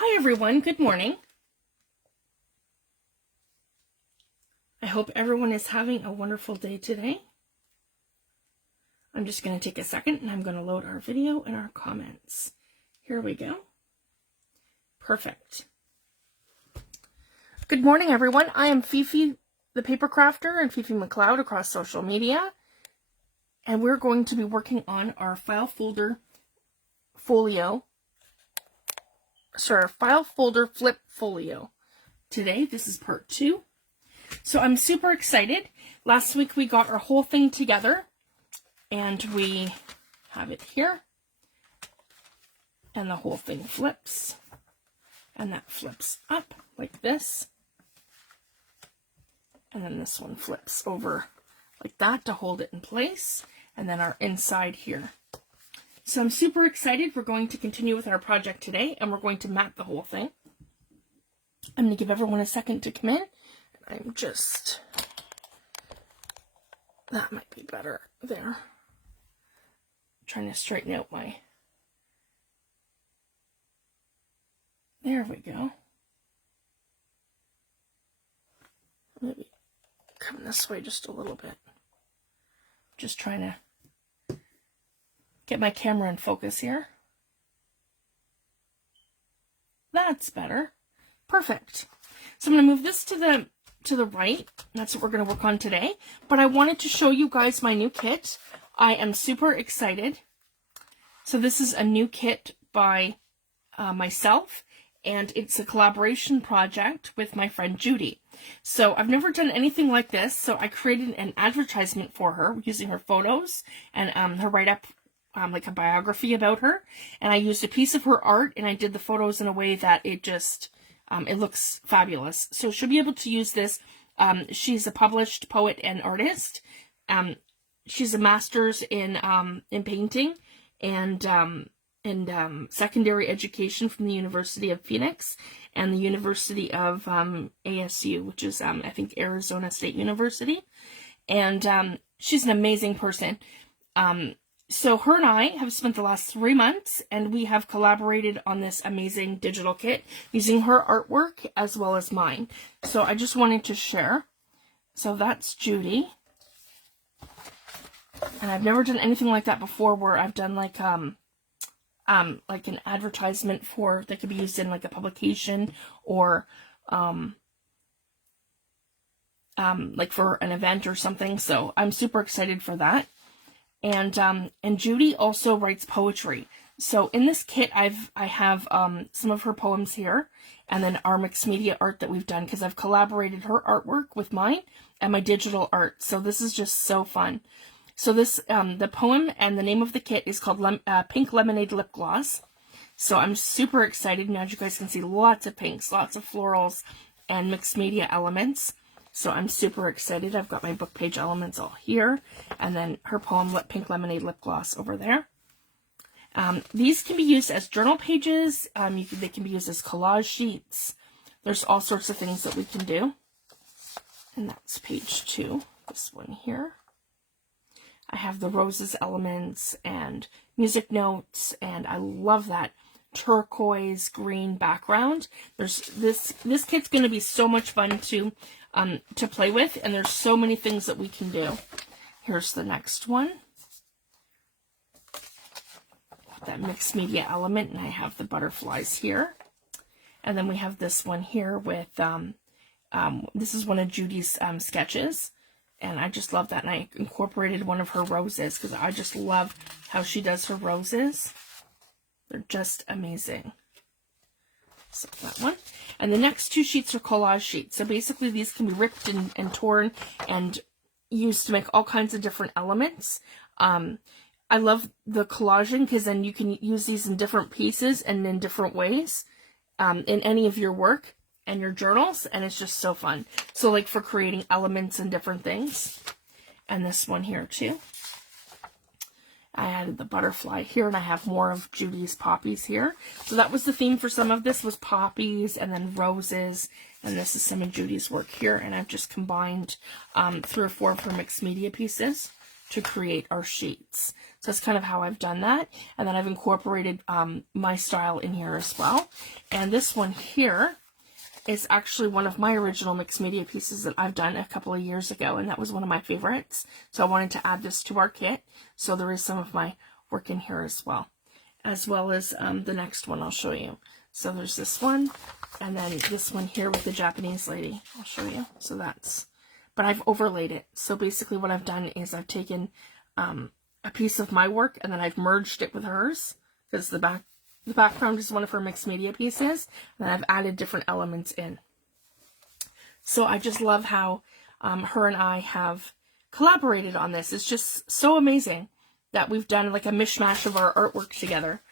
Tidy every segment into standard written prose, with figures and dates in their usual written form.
Hi everyone, good morning. I hope everyone is having a wonderful day today. I'm just going to take a second and I'm going to load our video and our comments. Here we go. Perfect. Good morning everyone. I am Fifi, the paper crafter, and Fifi McLeod across social media. And we're going to be working on our File Folder File Folder Flip Folio. Today, this is part 2. So I'm super excited. Last week we got our whole thing together and we have it here. And the whole thing flips. And that flips up like this. And then this one flips over like that to hold it in place. And then our inside here. So I'm super excited. We're going to continue with our project today and we're going to mat the whole thing. I'm going to give everyone a second to come in. I'm just, that might be better there. I'm trying to straighten out my, there we go. Maybe come this way just a little bit. Just trying to get my camera in focus here. That's better. Perfect. So I'm going to move this to the right. That's what we're going to work on today. But I wanted to show you guys my new kit. I am super excited. So this is a new kit by myself, and it's a collaboration project with my friend Judy. So I've never done anything like this. So I created an advertisement for her using her photos and her write-up, like a biography about her. And I used a piece of her art and I did the photos in a way that it just, it looks fabulous. So she'll be able to use this. She's a published poet and artist. She's a master's in painting and secondary education from the University of Phoenix and the University of ASU, which is, I think, Arizona State University. And she's an amazing person. So her and I have spent the last 3 months and we have collaborated on this amazing digital kit using her artwork as well as mine. So I just wanted to share. So that's Judy. And I've never done anything like that before where I've done like an advertisement for that could be used in like a publication or like for an event or something. So I'm super excited for that. And Judy also writes poetry. So in this kit, I have some of her poems here, and then our mixed media art that we've done because I've collaborated her artwork with mine and my digital art. So this is just so fun. So this the poem and the name of the kit is called Pink Lemonaide Lip Gloss. So I'm super excited. Now as you guys can see, lots of pinks, lots of florals, and mixed media elements. So I'm super excited. I've got my book page elements all here. And then her poem, Pink Lemonaide Lip Gloss, over there. These can be used as journal pages. They can be used as collage sheets. There's all sorts of things that we can do. And that's page 2, this one here. I have the roses elements and music notes. And I love that turquoise green background. There's this kit's going to be so much fun to play with, and there's so many things that we can do. Here's the next one. That mixed media element, and I have the butterflies here. And then we have this one here with, this is one of Judy's sketches, and I just love that. And I incorporated one of her roses because I just love how she does her roses. They're just amazing. So that one. And the next 2 sheets are collage sheets. So basically these can be ripped and torn and used to make all kinds of different elements. I love the collaging because then you can use these in different pieces and in different ways in any of your work and your journals. And it's just so fun. So like for creating elements and different things. And this one here too. I added the butterfly here, and I have more of Judy's poppies here. So that was the theme for some of this, was poppies and then roses. And this is some of Judy's work here. And I've just combined 3 or 4 of her mixed media pieces to create our sheets. So So that's kind of how I've done that. And then I've incorporated my style in here as well. And this one here is actually one of my original mixed media pieces that I've done a couple of years ago, and that was one of my favorites. So I wanted to add this to our kit. So there is some of my work in here as well as the next one I'll show you. So there's this one, and then this one here with the Japanese lady. I'll show you. So that's, but I've overlaid it. So basically what I've done is I've taken a piece of my work and then I've merged it with hers, because the background is one of her mixed media pieces, and I've added different elements in. So I just love how her and I have collaborated on this. It's just so amazing that we've done like a mishmash of our artwork together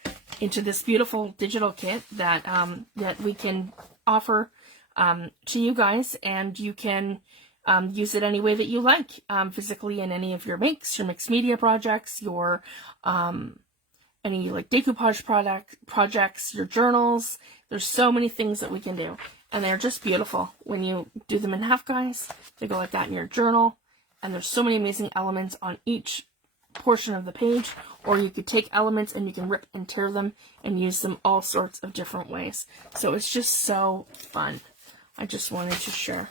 into this beautiful digital kit that that we can offer to you guys, and you can use it any way that you like, physically in any of your makes, your mixed media projects, your any like decoupage projects, your journals. There's so many things that we can do, and they're just beautiful when you do them in half, guys. They go like that in your journal, and there's so many amazing elements on each portion of the page, or you could take elements and you can rip and tear them and use them all sorts of different ways. So it's just so fun. I just wanted to share.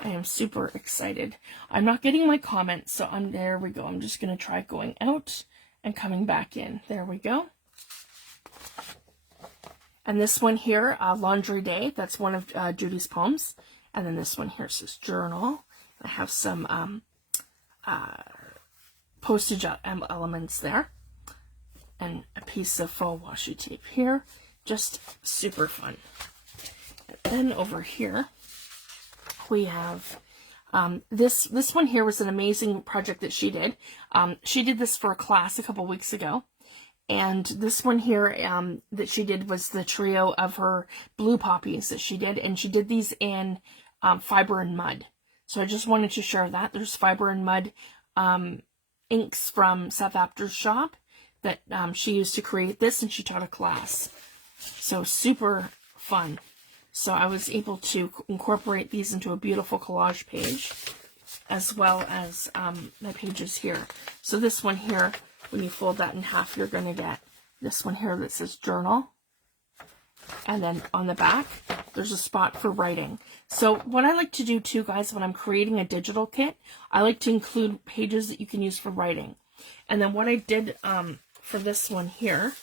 I am super excited. I'm not getting my comments, so there we go. I'm just going to try going out and coming back in. There we go. And this one here, Laundry Day, that's one of Judy's poems. And then this one here says Journal. I have some postage elements there, and a piece of faux washi tape here. Just super fun. And then over here we have this one here was an amazing project that she did. She did this for a class a couple weeks ago, and this one here that she did was the trio of her blue poppies that she did, and she did these in fiber and mud. So I just wanted to share that. There's fiber and mud inks from Seth Apter's shop that she used to create this, and she taught a class. So super fun. So I was able to incorporate these into a beautiful collage page, as well as my pages here. So this one here, when you fold that in half, you're going to get this one here that says Journal. And then on the back, there's a spot for writing. So what I like to do too, guys, when I'm creating a digital kit, I like to include pages that you can use for writing. And then what I did for this one here,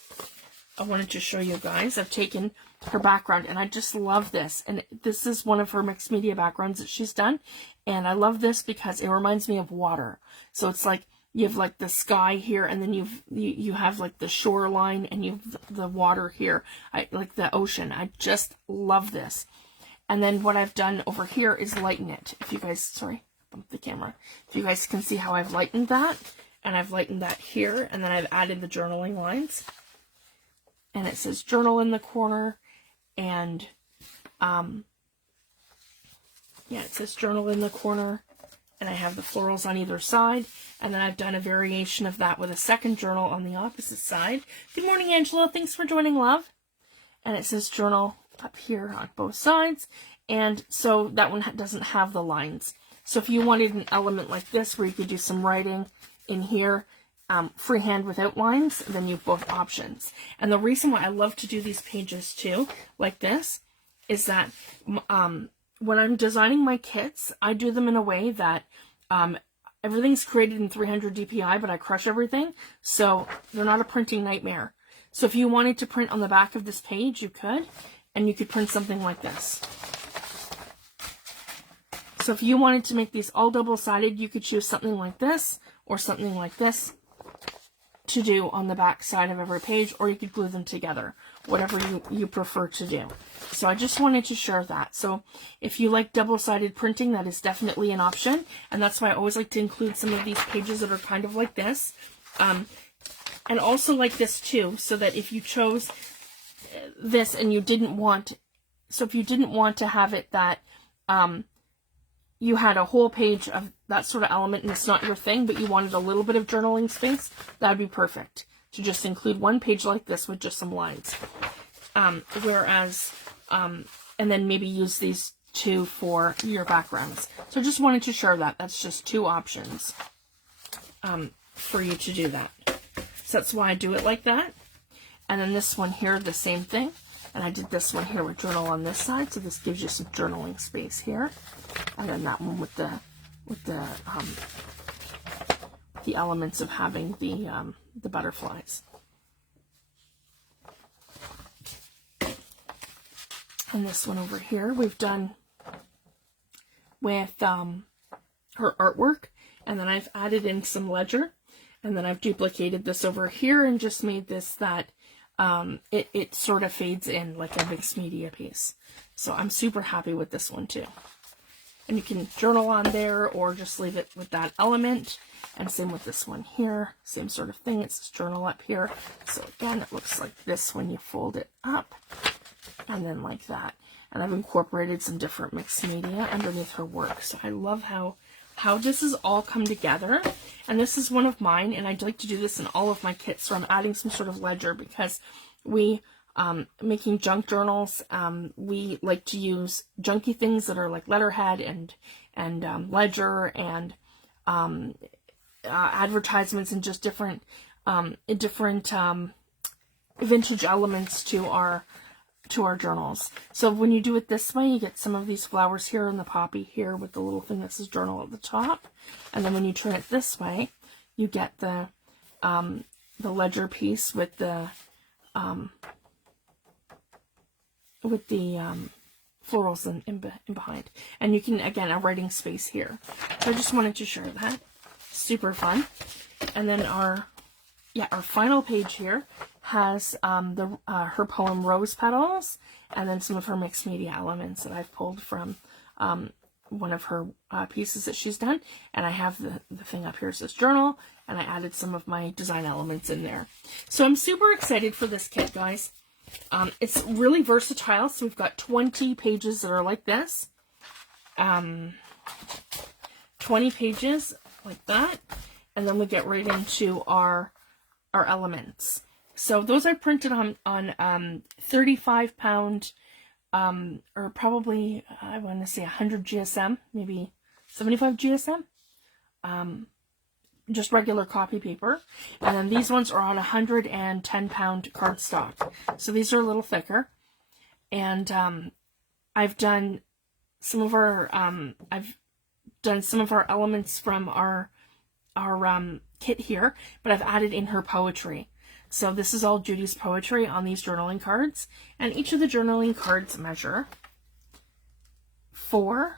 I wanted to show you guys. I've taken her background, and I just love this. And this is one of her mixed media backgrounds that she's done. And I love this because it reminds me of water. So it's like, you have like the sky here, and then you have like the shoreline, and you have the water here, like the ocean. I just love this. And then what I've done over here is lighten it. If you guys, sorry, bump the camera. If you guys can see how I've lightened that, and I've lightened that here, and then I've added the journaling lines. And it says Journal in the corner, and yeah, it says Journal in the corner. And I have the florals on either side. And then I've done a variation of that with a second journal on the opposite side. Good morning, Angela. Thanks for joining, love. And it says Journal up here on both sides. And so that one doesn't have the lines. So if you wanted an element like this where you could do some writing in here, freehand without lines, then you have both options. And the reason why I love to do these pages too, like this, is that when I'm designing my kits, I do them in a way that everything's created in 300 DPI, but I crush everything, so they're not a printing nightmare. So if you wanted to print on the back of this page, you could, and you could print something like this. So if you wanted to make these all double-sided, you could choose something like this, or something like this, to do on the back side of every page, or you could glue them together, whatever you prefer to do. So I just wanted to share that. So if you like double-sided printing, that is definitely an option, and that's why I always like to include some of these pages that are kind of like this, and also like this too, so that if you chose this and you didn't want, so if you didn't want to have it that you had a whole page of that sort of element and it's not your thing, but you wanted a little bit of journaling space, that would be perfect to just include one page like this with just some lines. And then maybe use these two for your backgrounds. So I just wanted to share that. That's just two options for you to do that. So that's why I do it like that. And then this one here, the same thing. And I did this one here with journal on this side, so this gives you some journaling space here. And then that one with the elements of having the butterflies. And this one over here we've done with her artwork, and then I've added in some ledger, and then I've duplicated this over here and just made this that it sort of fades in like a mixed media piece. So I'm super happy with this one too. And you can journal on there or just leave it with that element. And same with this one here, same sort of thing. It's journal up here. So again, it looks like this when you fold it up, and then like that. And I've incorporated some different mixed media underneath her work. So I love how this has all come together. And this is one of mine, and I'd like to do this in all of my kits. So I'm adding some sort of ledger because we, making junk journals, we like to use junky things that are like letterhead and ledger and advertisements and just different vintage elements to our journals. So when you do it this way, you get some of these flowers here and the poppy here with the little thing that says journal at the top. And then when you turn it this way, you get the ledger piece with the florals in behind. And you can, again, a writing space here. So I just wanted to share that. Super fun. And then our final page here has her poem Rose Petals, and then some of her mixed media elements that I've pulled from one of her pieces that she's done. And I have the thing up here that says journal, and I added some of my design elements in there. So I'm super excited for this kit, guys. It's really versatile. So we've got 20 pages that are like this. 20 pages like that. And then we get right into our elements. So those I printed on 35 pound, or probably, I want to say 100 GSM, maybe 75 GSM, just regular copy paper. And then these ones are on 110 pound cardstock. So these are a little thicker. And I've done some of our, elements from our kit here, but I've added in her poetry. So this is all Judy's poetry on these journaling cards, and each of the journaling cards measure 4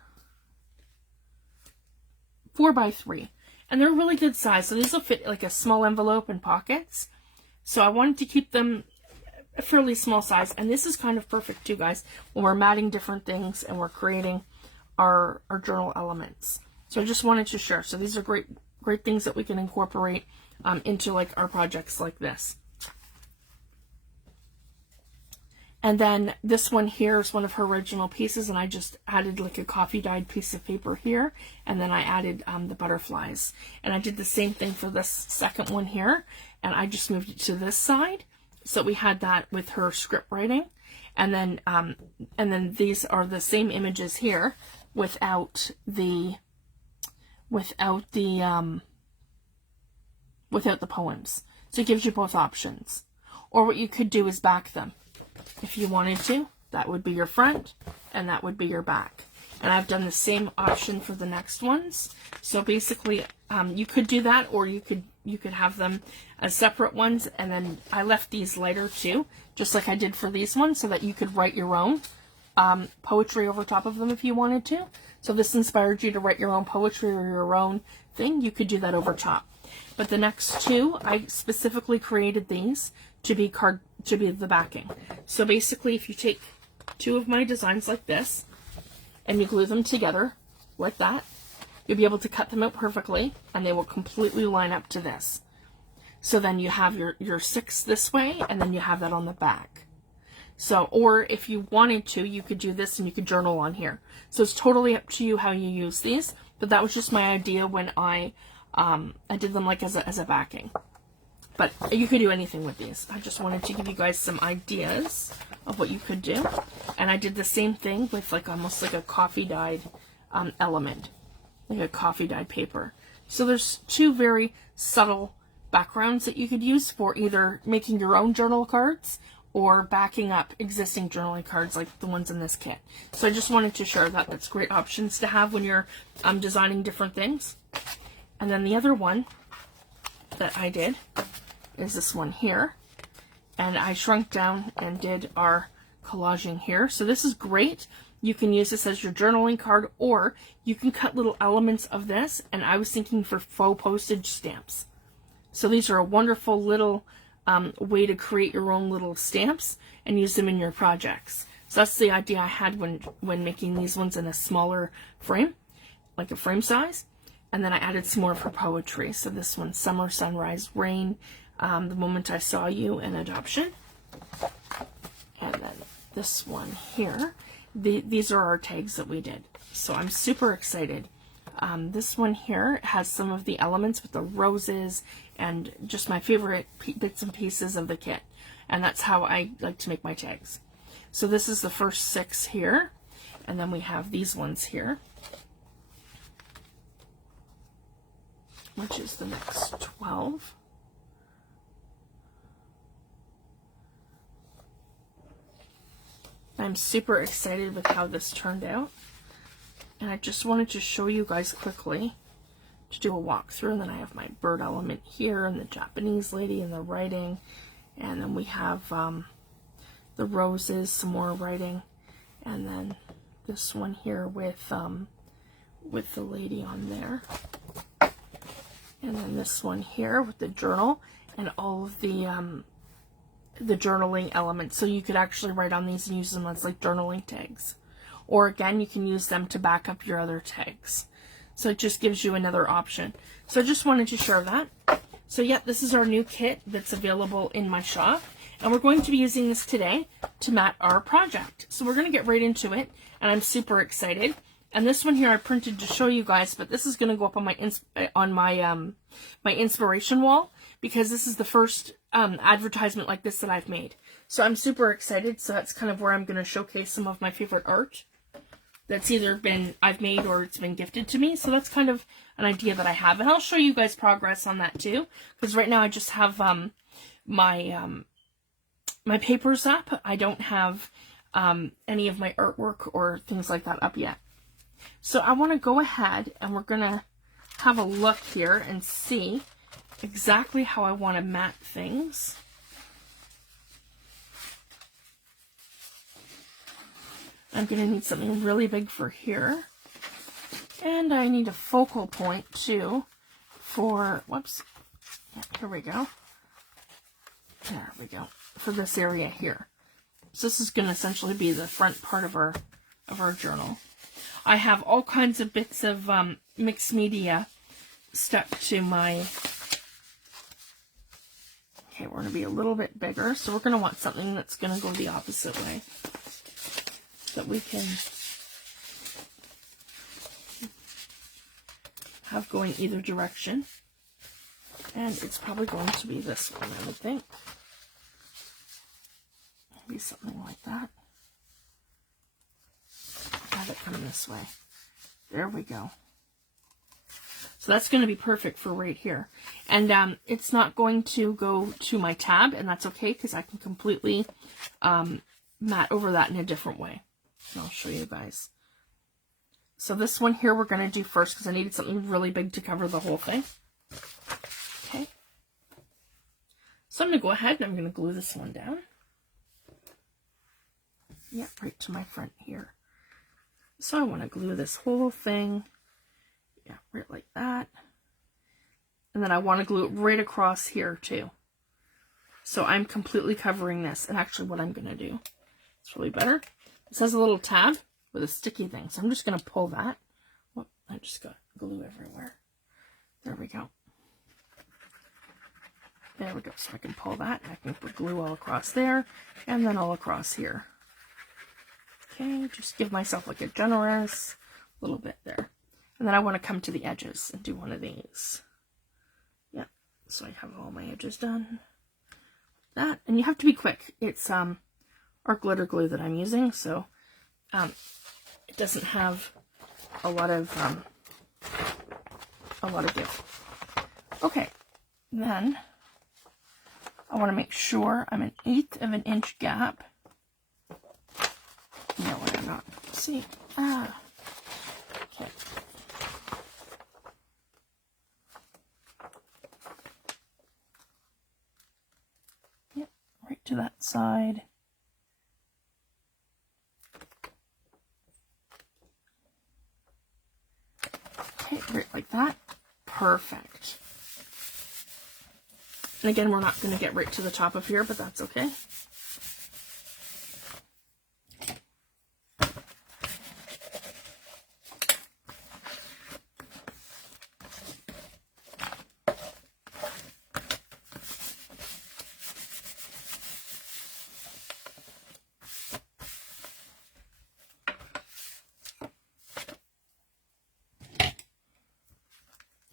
by 3, and they're really good size. So these will fit like a small envelope and pockets. So I wanted to keep them a fairly small size, and this is kind of perfect too, guys, when we're matting different things and we're creating our journal elements. So I just wanted to share. So these are great things that we can incorporate into like our projects like this. And then this one here is one of her original pieces, and I just added like a coffee dyed piece of paper here, and then I added the butterflies. And I did the same thing for this second one here, and I just moved it to this side, so we had that with her script writing. And then these are the same images here without the poems. So it gives you both options. Or what you could do is back them. If you wanted to, that would be your front, and that would be your back. And I've done the same option for the next ones. So basically, you could do that, or you could have them as separate ones. And then I left these lighter too, just like I did for these ones, so that you could write your own poetry over top of them if you wanted to. So if this inspired you to write your own poetry or your own thing, you could do that over top. But the next two, I specifically created these to be the backing. So basically, if you take two of my designs like this and you glue them together like that, you'll be able to cut them out perfectly, and they will completely line up to this. So then you have your 6 this way, and then you have that on the back. So, or if you wanted to, you could do this and you could journal on here. So it's totally up to you how you use these, but that was just my idea when I did them like as a backing. But you could do anything with these. I just wanted to give you guys some ideas of what you could do. And I did the same thing with like almost like a coffee dyed element, like a coffee dyed paper. So there's two very subtle backgrounds that you could use for either making your own journal cards or backing up existing journaling cards like the ones in this kit. So I just wanted to share that. That's great options to have when you're designing different things. And then the other one that I did is this one here. And I shrunk down and did our collaging here. So this is great. You can use this as your journaling card, or you can cut little elements of this. And I was thinking for faux postage stamps. So these are a wonderful little way to create your own little stamps and use them in your projects. So that's the idea I had when making these ones in a smaller frame, like a frame size. And then I added some more of her poetry. So this one, Summer, Sunrise, Rain, The Moment I Saw You, and Adoption. And then this one here. These are our tags that we did. So I'm super excited. This one here has some of the elements with the roses and just my favorite bits and pieces of the kit. And that's how I like to make my tags. So this is the first 6 here. And then we have these ones here, which is the next 12. I'm super excited with how this turned out. And I just wanted to show you guys quickly to do a walkthrough. And then I have my bird element here and the Japanese lady and the writing. And then we have the roses, some more writing. And then this one here with the lady on there. And then this one here with the journal and all of the journaling elements. So you could actually write on these and use them as like journaling tags. Or again, you can use them to back up your other tags. So it just gives you another option. So I just wanted to share that. So yeah, this is our new kit that's available in my shop. And we're going to be using this today to mat our project. So we're going to get right into it. And I'm super excited. And this one here I printed to show you guys, but this is going to go up on my inspiration wall, because this is the first advertisement like this that I've made. So I'm super excited. So that's kind of where I'm going to showcase some of my favorite art that's either I've made or it's been gifted to me. So that's kind of an idea that I have. And I'll show you guys progress on that too, because right now I just have my papers up. I don't have any of my artwork or things like that up yet. So I want to go ahead and we're going to have a look here and see exactly how I want to mat things. I'm going to need something really big for here. And I need a focal point too for, whoops, yeah, here we go. There we go, for this area here. So this is going to essentially be the front part of our journal. I have all kinds of bits of mixed media stuck to my... Okay, we're going to be a little bit bigger, so we're going to want something that's going to go the opposite way, so that we can have going either direction. And it's probably going to be this one, I would think. Maybe something like that. Have it come this way. There we go. So that's going to be perfect for right here. And it's not going to go to my tab, and that's okay, because I can completely mat over that in a different way. And I'll show you guys. So this one here we're going to do first, because I needed something really big to cover the whole thing. Okay. So I'm going to go ahead and I'm going to glue this one down. Yeah, right to my front here. So I want to glue this whole thing, yeah, right like that. And then I want to glue it right across here too. So I'm completely covering this. And actually what I'm going to do, it's really better. This has a little tab with a sticky thing. So I'm just going to pull that. Whoop, I just got glue everywhere. There we go. There we go. So I can pull that. I can put glue all across there and then all across here. Okay, just give myself like a generous little bit there. And then I want to come to the edges and do one of these. Yeah, so I have all my edges done. That, and you have to be quick. It's our glitter glue that I'm using, so it doesn't have a lot of give. Okay, then I want to make sure I'm an 1/8 of an inch gap. No, I'm not. See? Ah. Okay. Yep, right to that side. Okay, right like that. Perfect. And again, we're not going to get right to the top of here, but that's okay.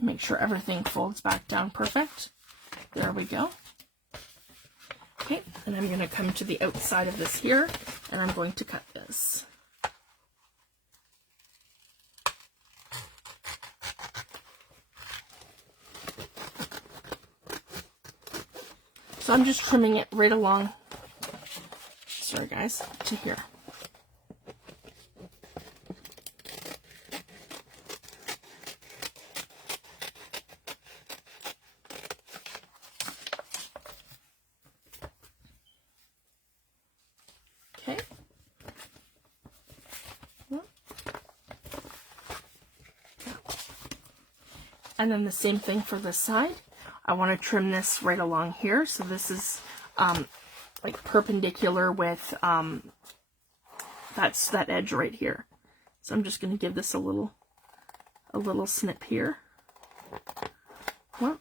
Make sure everything folds back down perfect. There we go. Okay, and I'm going to come to the outside of this here, and I'm going to cut this. So I'm just trimming it right along, sorry guys, to here. Okay. And then the same thing for this side. I want to trim this right along here. So this is like perpendicular with that's that edge right here. So I'm just going to give this a little snip here. Well,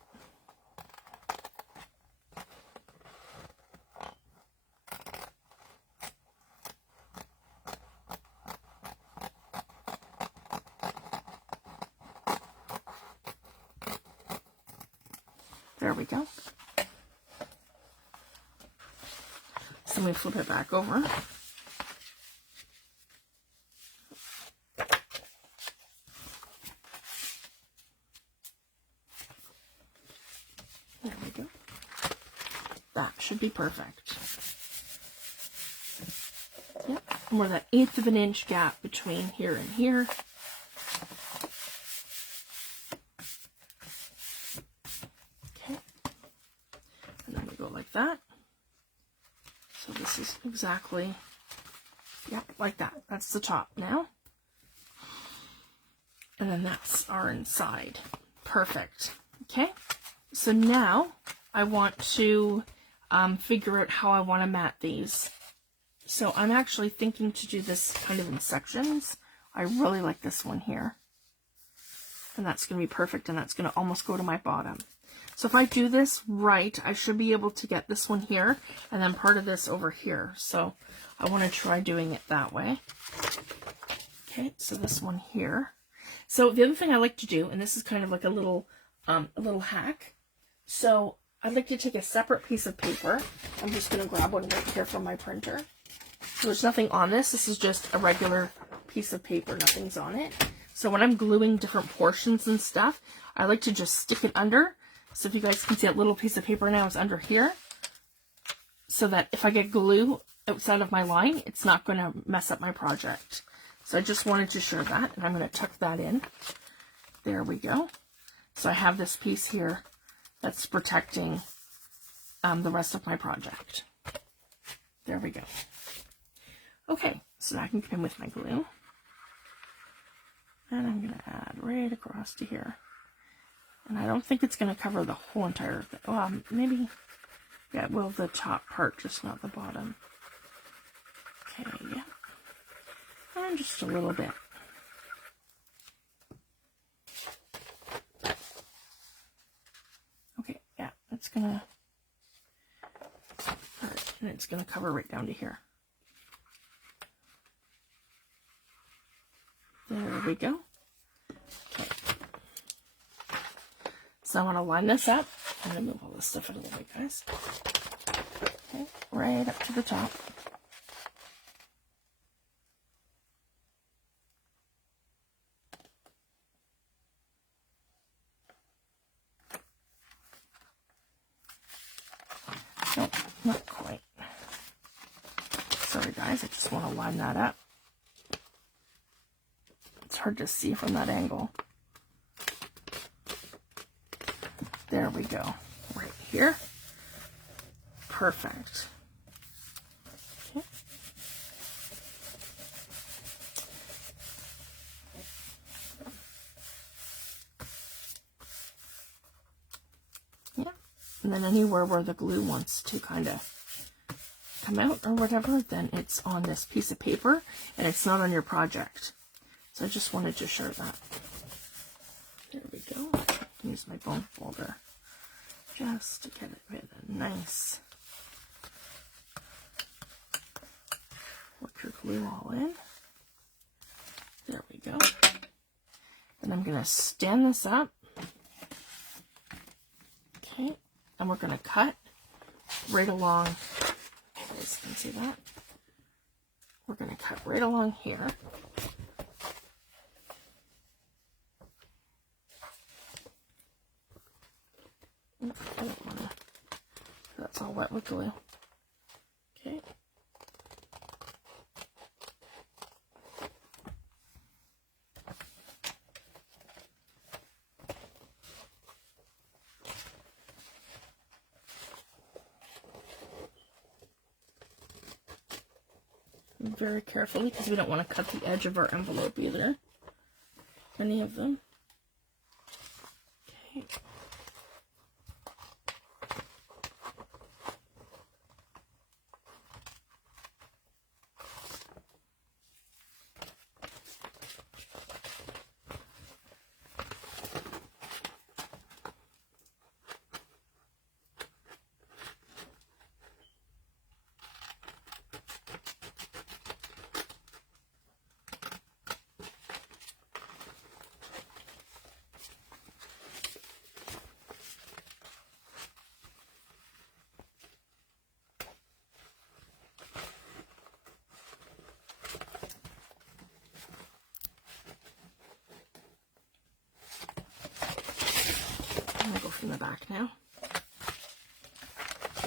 there we go. So we flip it back over. There we go. That should be perfect. Yep. And we're that 1/8 of an inch gap between here and here. Okay. And then we go like that. So this is exactly, yep, like that. That's the top now. And then that's our inside. Perfect. Okay. So now I want to figure out how I want to mat these. So I'm actually thinking to do this kind of in sections. I really like this one here. And that's going to be perfect, and that's going to almost go to my bottom. So if I do this right, I should be able to get this one here, and then part of this over here. So I want to try doing it that way. Okay, so this one here. So the other thing I like to do, and this is kind of like a little hack. So I'd like to take a separate piece of paper. I'm just going to grab one right here from my printer. So there's nothing on this. This is just a regular piece of paper. Nothing's on it. So when I'm gluing different portions and stuff, I like to just stick it under. So if you guys can see, that little piece of paper now is under here. So that if I get glue outside of my line, it's not going to mess up my project. So I just wanted to show that, and I'm going to tuck that in. There we go. So I have this piece here that's protecting the rest of my project. There we go. Okay, so now I can come in with my glue. And I'm going to add right across to here. And I don't think it's going to cover the whole entire thing. Well, maybe, yeah, it will the top part, just not the bottom. Okay, yeah. And just a little bit. Okay, yeah, it's going to, alright, and it's going to cover right down to here. There we go. Okay. So I want to line this up. I'm going to move all this stuff out of the way, guys. Okay, right up to the top. Sorry guys, I just want to line that up. It's hard to see from that angle. There we go. Right here. Perfect. Okay. Yeah. And then anywhere where the glue wants to kind of come out or whatever, then it's on this piece of paper and it's not on your project. So I just wanted to show that. There we go. Use my bone folder just to get it with a nice, work your glue all in. There we go. Then I'm going to stand this up. Okay. And we're going to cut right along. You guys can see that. We're going to cut right along here. I don't want to, that's all wet with glue. Okay. Very carefully, because we don't want to cut the edge of our envelope either. Any of them. Okay. I'm going to go from the back now.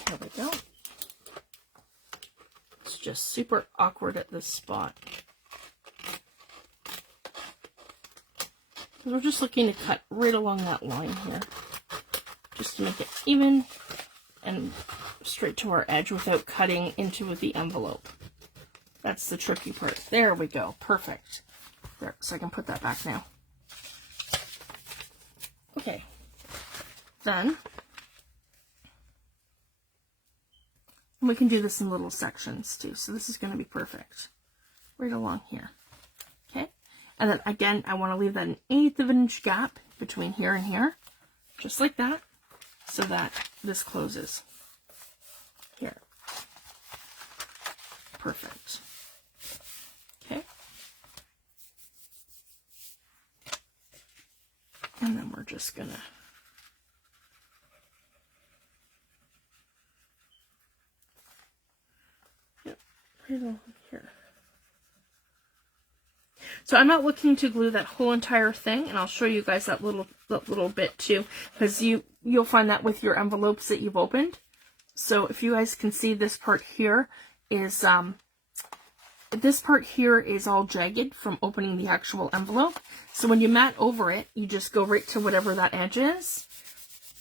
There we go. It's just super awkward at this spot. Because we're just looking to cut right along that line here. Just to make it even and straight to our edge without cutting into the envelope. That's the tricky part. There we go. Perfect. There, so I can put that back now. Okay. Then we can do this in little sections too. So this is going to be perfect. Right along here. Okay. And then again, I want to leave that 1/8 of an inch gap between here and here. Just like that. So that this closes. Here. Perfect. Okay. And then we're just going to right along here. So I'm not looking to glue that whole entire thing, and I'll show you guys that little bit too, because you'll find that with your envelopes that you've opened. So if you guys can see, this part here is all jagged from opening the actual envelope. So when you mat over it, you just go right to whatever that edge is,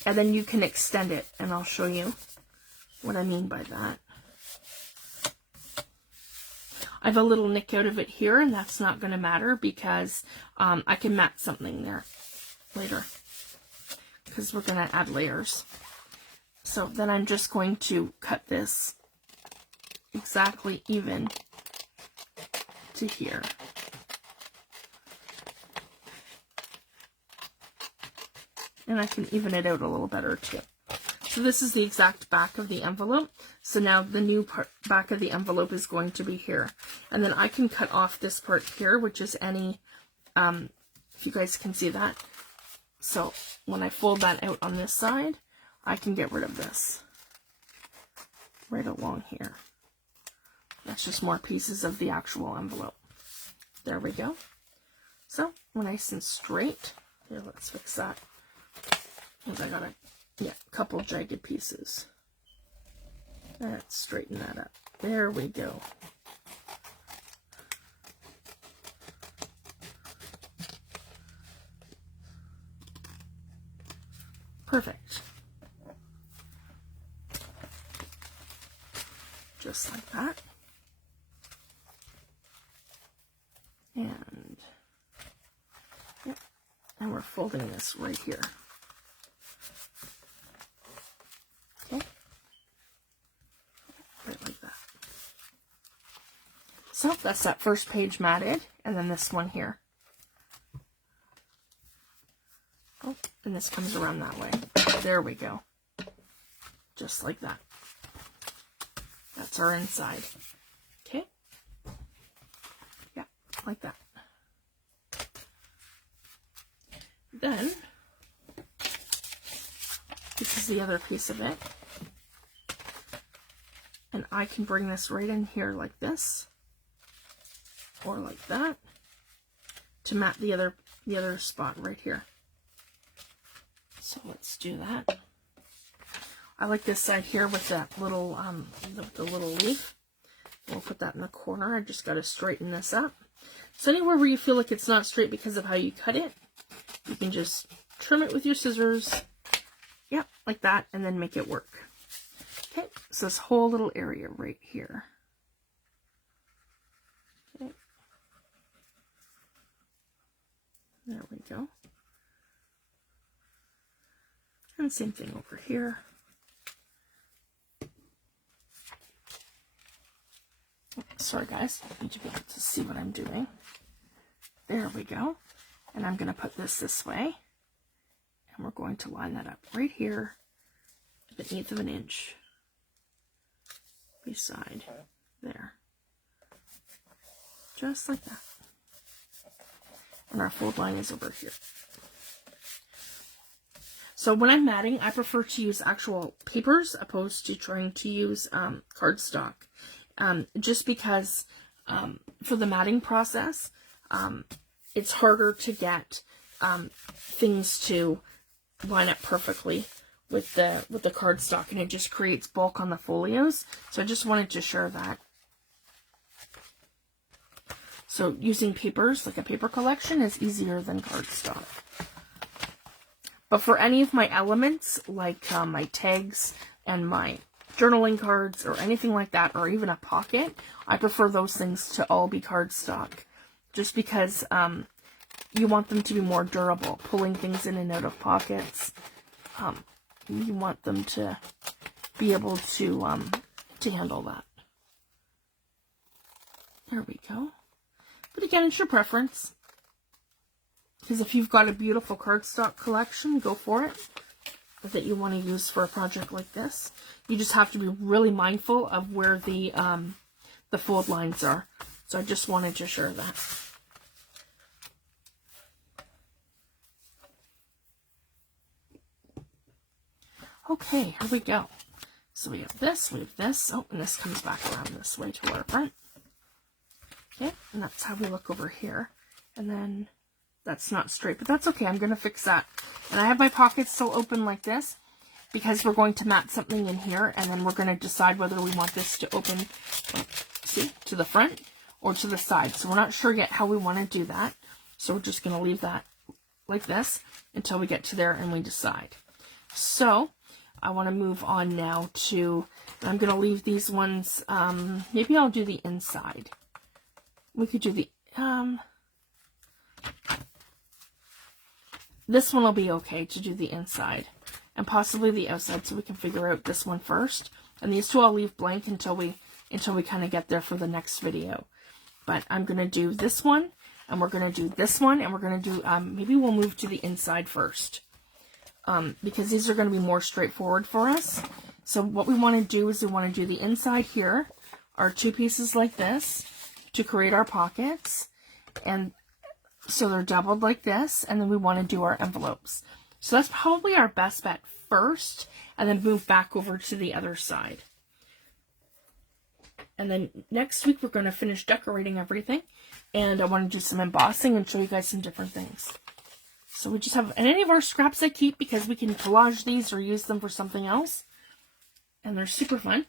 and then you can extend it, and I'll show you what I mean by that. I have a little nick out of it here, and that's not going to matter because I can mat something there later because we're going to add layers. So then I'm just going to cut this exactly even to here. And I can even it out a little better too. So this is the exact back of the envelope. So now the new back of the envelope is going to be here. And then I can cut off this part here, which is any, if you guys can see that. So when I fold that out on this side, I can get rid of this right along here. That's just more pieces of the actual envelope. There we go. So we're nice and straight. Here, let's fix that. Because I got a couple jagged pieces. Let's straighten that up. There we go. just like that. And, yep, and we're folding this right here. Okay, right like that. So that's that first page matted, and then this one here. Oh, and this comes around that way. There we go. Just like that. That's our inside. Okay? Yeah, like that. Then, this is the other piece of it. And I can bring this right in here like this. Or like that. To mat the other spot right here. So let's do that. I like this side here with that little, the little leaf. We'll put that in the corner. I just got to straighten this up. So anywhere where you feel like it's not straight because of how you cut it, you can just trim it with your scissors. Yep, like that, and then make it work. Okay, so this whole little area right here. Okay. There we go. And same thing over here. Sorry guys, I need to be able to see what I'm doing. There we go. And I'm going to put this way. And we're going to line that up right here, an 1/8 of an inch beside there. Just like that. And our fold line is over here. So when I'm matting, I prefer to use actual papers opposed to trying to use cardstock. Just because for the matting process, it's harder to get things to line up perfectly with the cardstock, and it just creates bulk on the folios. So I just wanted to share that. So using papers, like a paper collection, is easier than cardstock. But for any of my elements, like my tags and my journaling cards or anything like that, or even a pocket, I prefer those things to all be cardstock. Just because you want them to be more durable. Pulling things in and out of pockets, you want them to be able to handle that. There we go. But again, it's your preference. Because if you've got a beautiful cardstock collection, go for it, that you want to use for a project like this. You just have to be really mindful of where the fold lines are. So I just wanted to share that. Okay, here we go. So we have this, oh, and this comes back around this way to our front. Okay, and that's how we look over here. And then that's not straight, but that's okay. I'm going to fix that. And I have my pockets still open like this because we're going to mat something in here, and then we're going to decide whether we want this to open, see, to the front or to the side. So we're not sure yet how we want to do that. So we're just going to leave that like this until we get to there and we decide. So I want to move on now to, I'm going to leave these ones, maybe I'll do the inside. We could do the, this one will be okay to do the inside and possibly the outside, so we can figure out this one first. And these two I'll leave blank until we kind of get there for the next video. But I'm going to do this one, and we're going to do this one, and we're going to do, maybe we'll move to the inside first. Because these are going to be more straightforward for us. So what we want to do is we want to do the inside here, our two pieces like this, to create our pockets. And so they're doubled like this, and then we want to do our envelopes. So that's probably our best bet first, and then move back over to the other side. And then next week we're going to finish decorating everything, and I want to do some embossing and show you guys some different things. So we just have, and any of our scraps I keep because we can collage these or use them for something else, and they're super fun.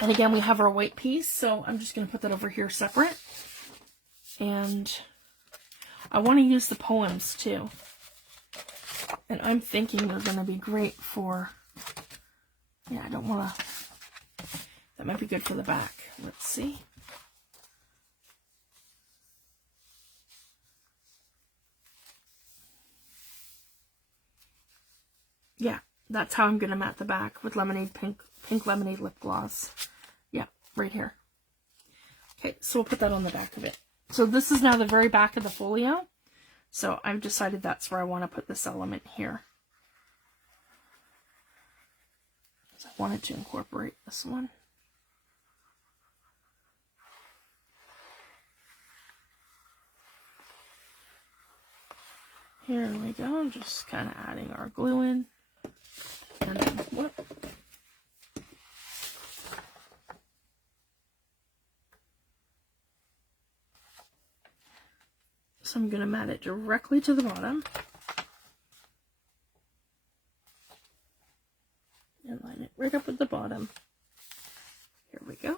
And again, we have our white piece, so I'm just going to put that over here separate. And I want to use the poems too. And I'm thinking they're going to be great for, yeah, I don't want to That might be good for the back. Let's see. Yeah, that's how I'm going to matte the back with Pink Lemonade Lip Gloss. Yeah, right here. Okay, so we'll put that on the back of it. So this is now the very back of the folio. So I've decided that's where I want to put this element here. So I wanted to incorporate this one. Here we go, just kind of adding our glue in. And then, whoop. So I'm going to mat it directly to the bottom. And line it right up with the bottom. Here we go.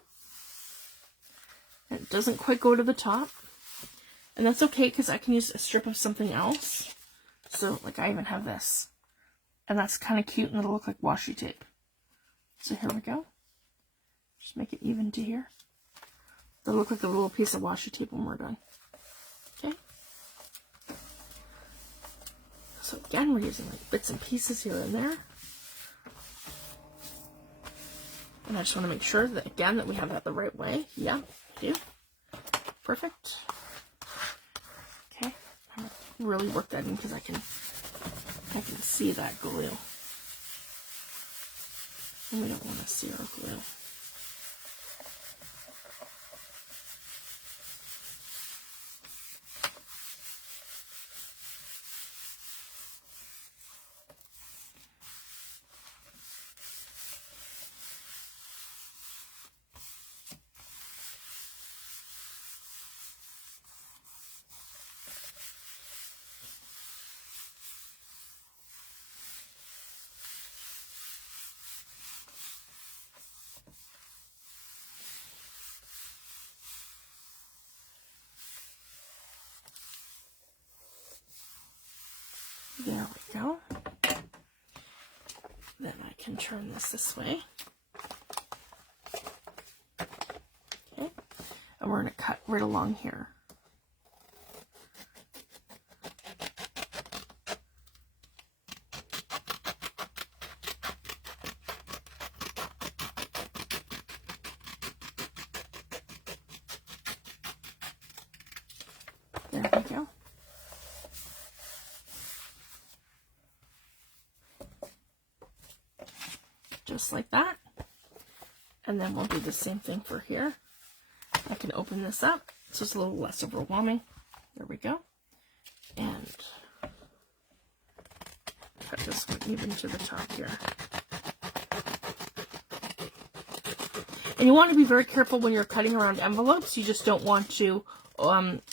And it doesn't quite go to the top. And that's okay because I can use a strip of something else. So, like, I even have this. And that's kind of cute and it'll look like washi tape. So here we go. Just make it even to here. It'll look like a little piece of washi tape when we're done. Okay. So again, we're using like bits and pieces here and there. And I just want to make sure that, again, that we have that the right way. Yeah, we do. Perfect. Okay. I'm gonna really work that in because I can see that glue. And we don't want to see our glue. There we go. Then I can turn this way. Okay. And we're going to cut right along here. There we go. Just like that. And then we'll do the same thing for here. I can open this up so it's a little less overwhelming. There we go. And cut this one even to the top here. And you want to be very careful when you're cutting around envelopes. You just don't want to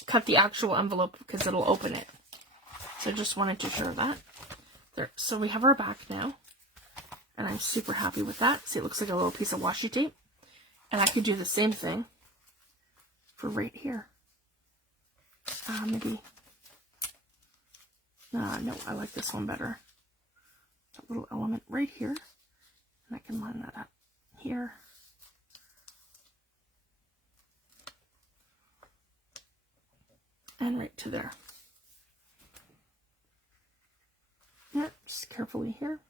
cut the actual envelope because it'll open it. So I just wanted to show that. There. So we have our back now. And I'm super happy with that. See, it looks like a little piece of washi tape. And I could do the same thing for right here. Maybe. No, I like this one better. That little element right here. And I can line that up here. And right to there. Yeah, just carefully here.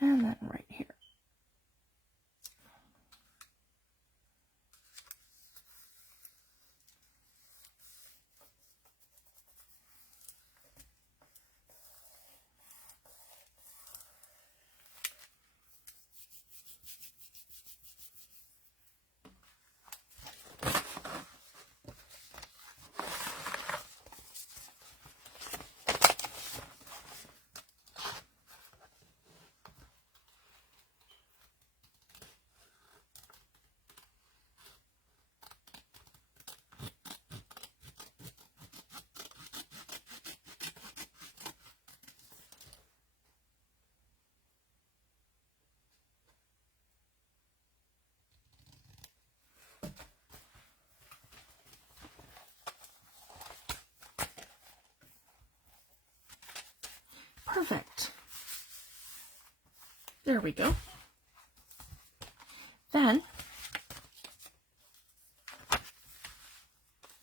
And then right here. There we go. Then,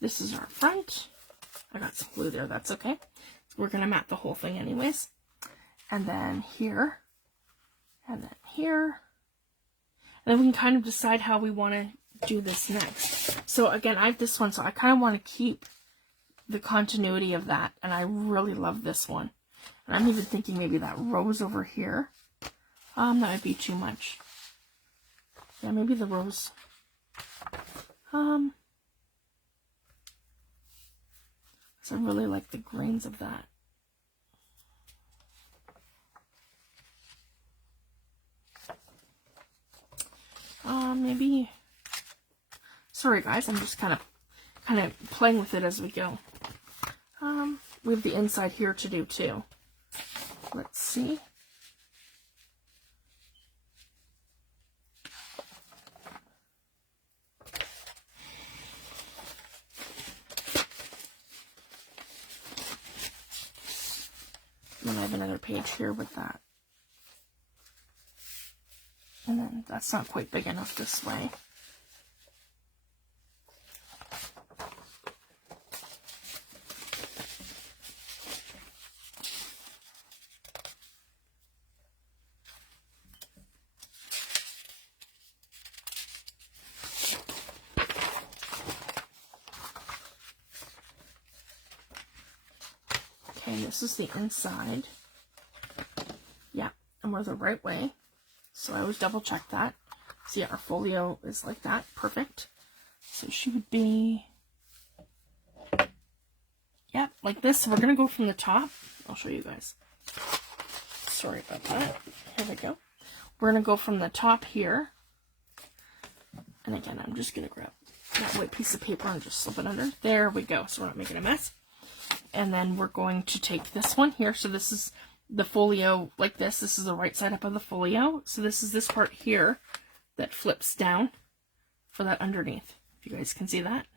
this is our front. I got some glue there, that's okay. We're going to mat the whole thing anyways. And then here, and then here. And then we can kind of decide how we want to do this next. So again, I have this one, so I kind of want to keep the continuity of that. And I really love this one. And I'm even thinking maybe that rose over here. That might be too much. Yeah, maybe the rose. So I really like the grains of that. Maybe. Sorry guys, I'm just kind of playing with it as we go. We have the inside here to do too. Let's see. And then I have another page here with that. And then that's not quite big enough this way. Okay, this is the inside. Yeah, and we're the right way. So I always double check that. See, our folio is like that. Perfect. So she would be, yeah, like this. So we're going to go from the top. I'll show you guys. Sorry about that. Here we go. We're going to go from the top here. And again, I'm just going to grab that white piece of paper and just slip it under. There we go. So we're not making a mess. And then we're going to take this one here. So this is the folio like this. This is the right side up of the folio. So this is this part here that flips down for that underneath. If you guys can see that.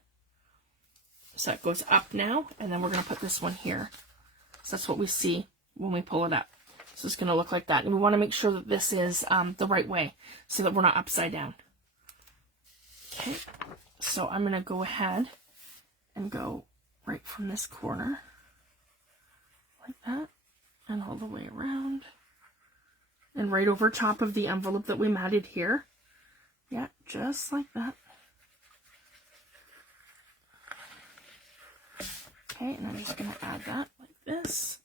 So it goes up now, and then we're going to put this one here. So that's what we see when we pull it up. So it's going to look like that. And we want to make sure that this is the right way so that we're not upside down. Okay, so I'm going to go ahead and go right from this corner like that. And all the way around. And right over top of the envelope that we matted here. Yeah, just like that. Okay, and I'm just going to add that like this.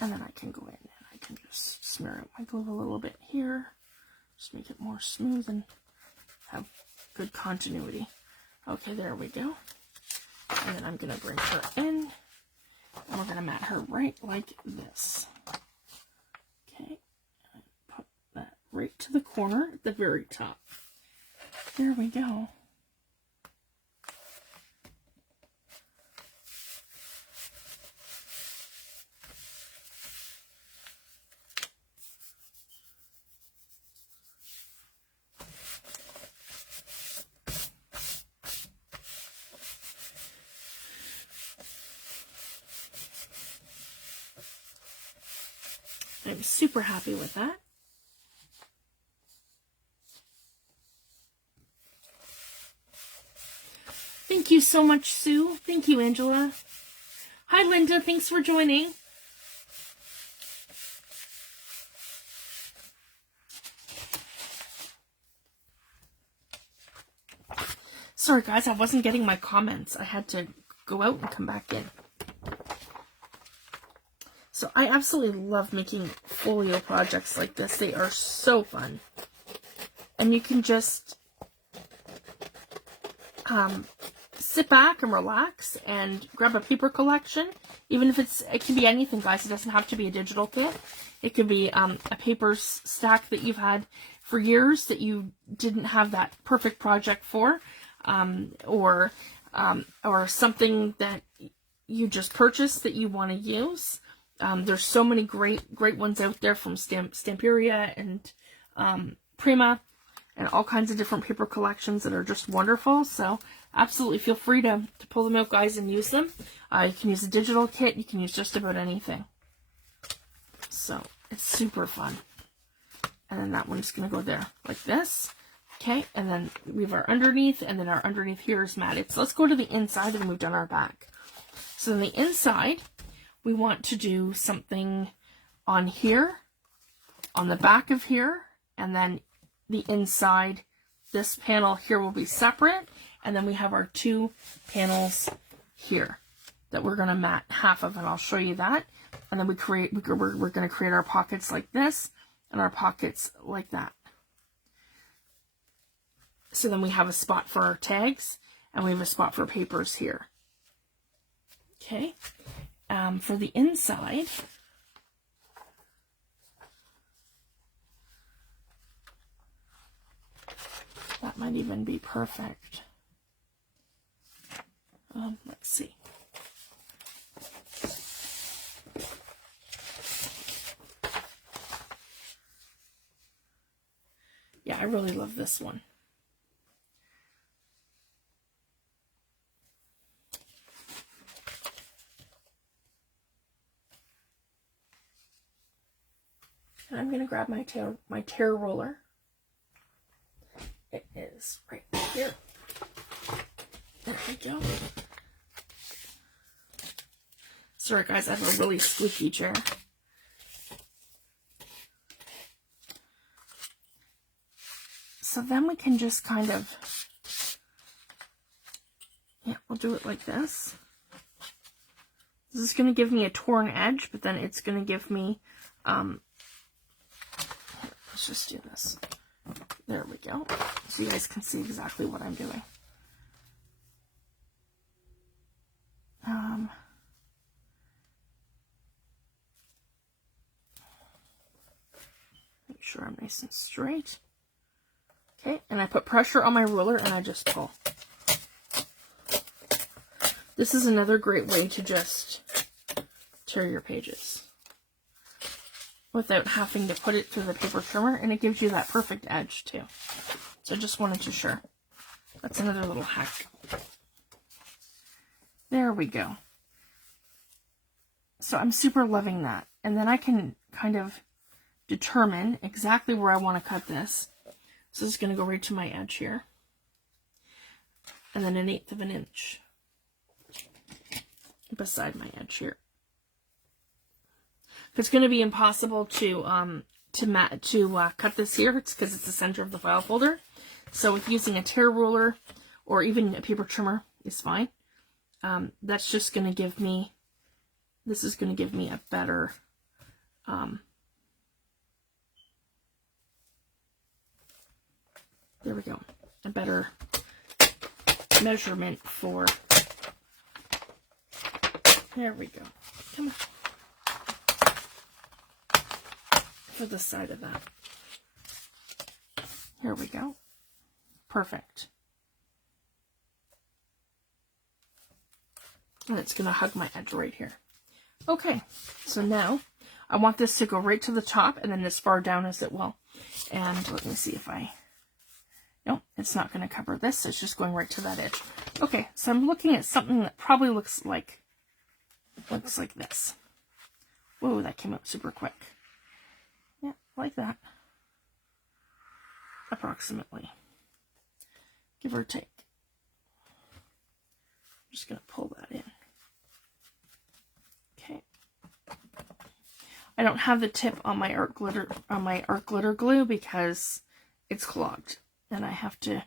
And then I can go in and I can just smear out my glue a little bit here. Just make it more smooth and have good continuity. Okay, there we go. And then I'm going to bring her in. And we're going to mat her right like this. Okay. And put that right to the corner at the very top. There we go. I'm super happy with that. Thank you so much, Sue. Thank you, Angela. Hi, Linda. Thanks for joining. Sorry, guys. I wasn't getting my comments. I had to go out and come back in. So I absolutely love making folio projects like this. They are so fun. And you can just sit back and relax and grab a paper collection. Even if it can be anything, guys. It doesn't have to be a digital kit. It could be a paper stack that you've had for years that you didn't have that perfect project for. Or something that you just purchased that you want to use. There's so many great ones out there from Stamperia and Prima and all kinds of different paper collections that are just wonderful. So absolutely feel free to pull them out, guys, and use them. You can use a digital kit. You can use just about anything. So it's super fun. And then that one's going to go there like this. Okay, and then we have our underneath, and then our underneath here is matted. So let's go to the inside, and we've done our back. So on the inside, we want to do something on here, on the back of here, and then the inside. This panel here will be separate, and then we have our 2 panels here that we're going to mat half of, and I'll show you that. And then we're going to create our pockets like this, and our pockets like that. So then we have a spot for our tags, and we have a spot for papers here. Okay, for the inside, that might even be perfect. Let's see. Yeah, I really love this one. And I'm going to grab my tear roller. It is right here. There we go. Sorry guys, I have a really squeaky chair. So then we can just kind of, yeah, we'll do it like this. This is going to give me a torn edge, but then it's going to give me, let's just do this. There we go. So you guys can see exactly what I'm doing. Make sure I'm nice and straight. Okay, and I put pressure on my ruler and I just pull. This is another great way to just tear your pages without having to put it through the paper trimmer, and it gives you that perfect edge too. So I just wanted to share. That's another little hack. There we go. So I'm super loving that. And then I can kind of determine exactly where I want to cut this. So this is going to go right to my edge here. And then 1/8 of an inch beside my edge here. It's going to be impossible to cut this here. It's because it's the center of the file folder. So with using a tear ruler or even a paper trimmer is fine. That's just going to give me, this is going to give me a better, there we go, a better measurement for, there we go, come on, for the side of that. Here we go. Perfect. And it's going to hug my edge right here. Okay, so now I want this to go right to the top and then as far down as it will. And let me see if no, it's not going to cover this. It's just going right to that edge. Okay, so I'm looking at something that probably looks like this. Whoa, that came up super quick. Yeah, like that. Approximately. Give or take. I'm just going to pull that in. Okay. I don't have the tip on my art glitter glue because it's clogged and I have to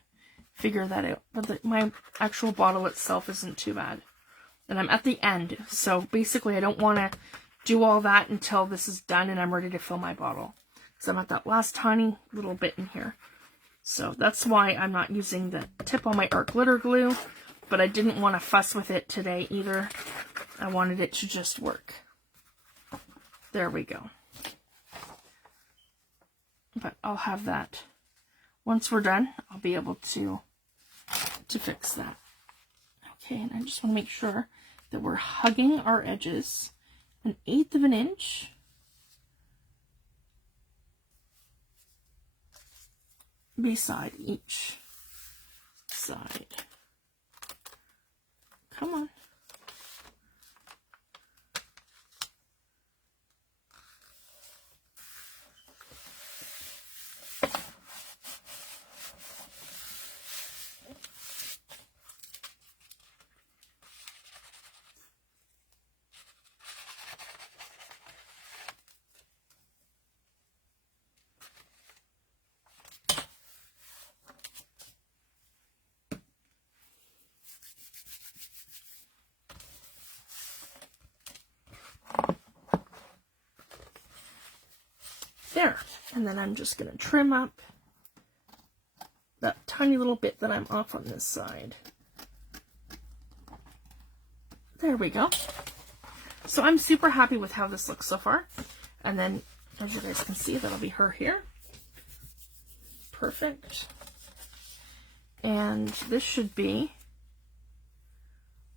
figure that out. But my actual bottle itself isn't too bad. And I'm at the end, so basically I don't want to do all that until this is done and I'm ready to fill my bottle. So I'm at that last tiny little bit in here. So that's why I'm not using the tip on my art glitter glue, but I didn't want to fuss with it today either. I wanted it to just work. There we go. But I'll have that. Once we're done, I'll be able to fix that. Okay, and I just want to make sure that we're hugging our edges 1/8 of an inch. Beside each side. Come on. There. And then I'm just going to trim up that tiny little bit that I'm off on this side. There we go. So I'm super happy with how this looks so far. And then, as you guys can see, that'll be her here. Perfect. And this should be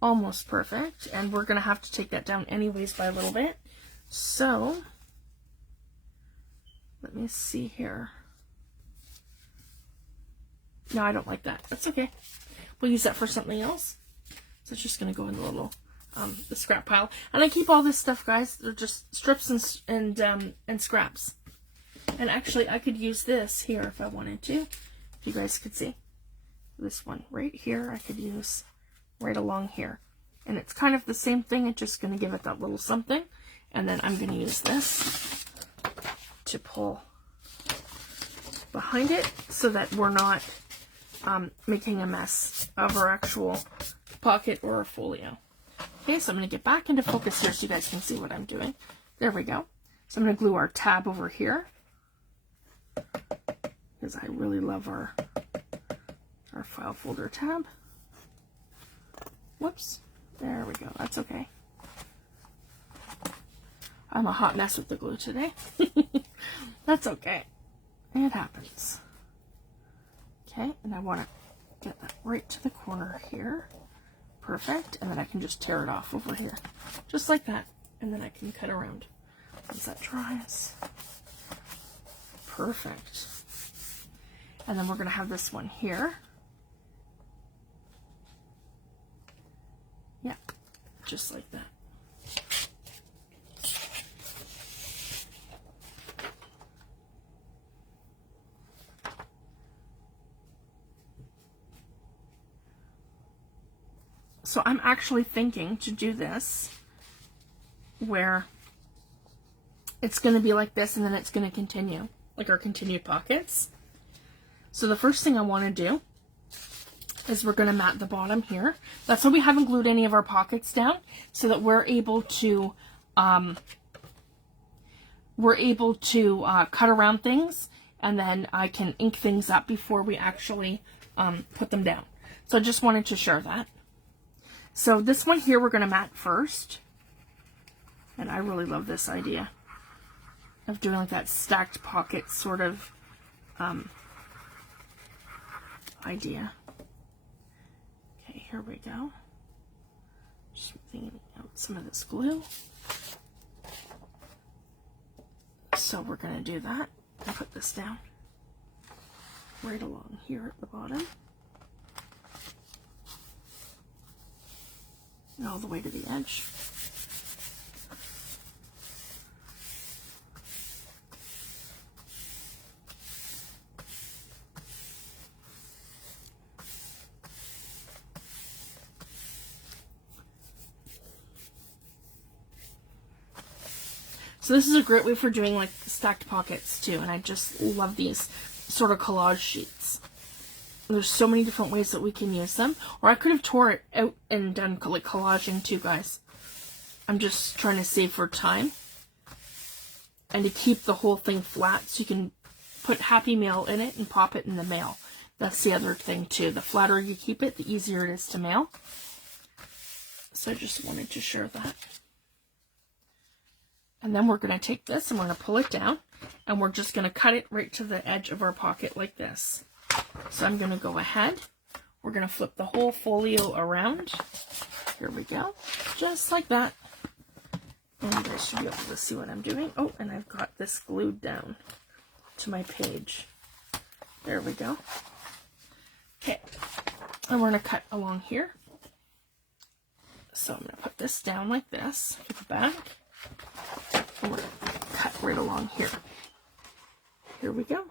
almost perfect. And we're going to have to take that down anyways by a little bit. So, let me see here. No, I don't like that. That's okay. We'll use that for something else. So it's just going to go in the little the scrap pile. And I keep all this stuff, guys. They're just strips and scraps. And actually, I could use this here if I wanted to. If you guys could see. This one right here, I could use right along here. And it's kind of the same thing. It's just going to give it that little something. And then I'm going to use this to pull behind it so that we're not making a mess of our actual pocket or our folio. Okay, so I'm going to get back into focus here so you guys can see what I'm doing. There we go. So I'm going to glue our tab over here because I really love our file folder tab. Whoops. There we go. That's okay. I'm a hot mess with the glue today. That's okay. It happens. Okay, and I want to get that right to the corner here. Perfect. And then I can just tear it off over here. Just like that. And then I can cut around once that dries. Perfect. And then we're going to have this one here. Yeah, just like that. So I'm actually thinking to do this where it's going to be like this and then it's going to continue, like our continued pockets. So the first thing I want to do is we're going to mat the bottom here. That's why we haven't glued any of our pockets down, so that we're able to cut around things, and then I can ink things up before we actually put them down. So I just wanted to share that. So this one here we're going to mat first. And I really love this idea of doing like that stacked pocket sort of idea. Okay, here we go. Just smoothing out some of this glue. So we're going to do that and put this down right along here at the bottom. And all the way to the edge. So this is a great way for doing like stacked pockets too, and I just love these sort of collage sheets. There's so many different ways that we can use them. Or I could have tore it out and done like collaging too, guys. I'm just trying to save for time. And to keep the whole thing flat so you can put Happy Mail in it and pop it in the mail. That's the other thing too. The flatter you keep it, the easier it is to mail. So I just wanted to share that. And then we're going to take this and we're going to pull it down. And we're just going to cut it right to the edge of our pocket like this. So I'm going to go ahead. We're going to flip the whole folio around. Here we go. Just like that. And you guys should be able to see what I'm doing. Oh, and I've got this glued down to my page. There we go. Okay. And we're going to cut along here. So I'm going to put this down like this. Get it back. And we're going to cut right along here. Here we go.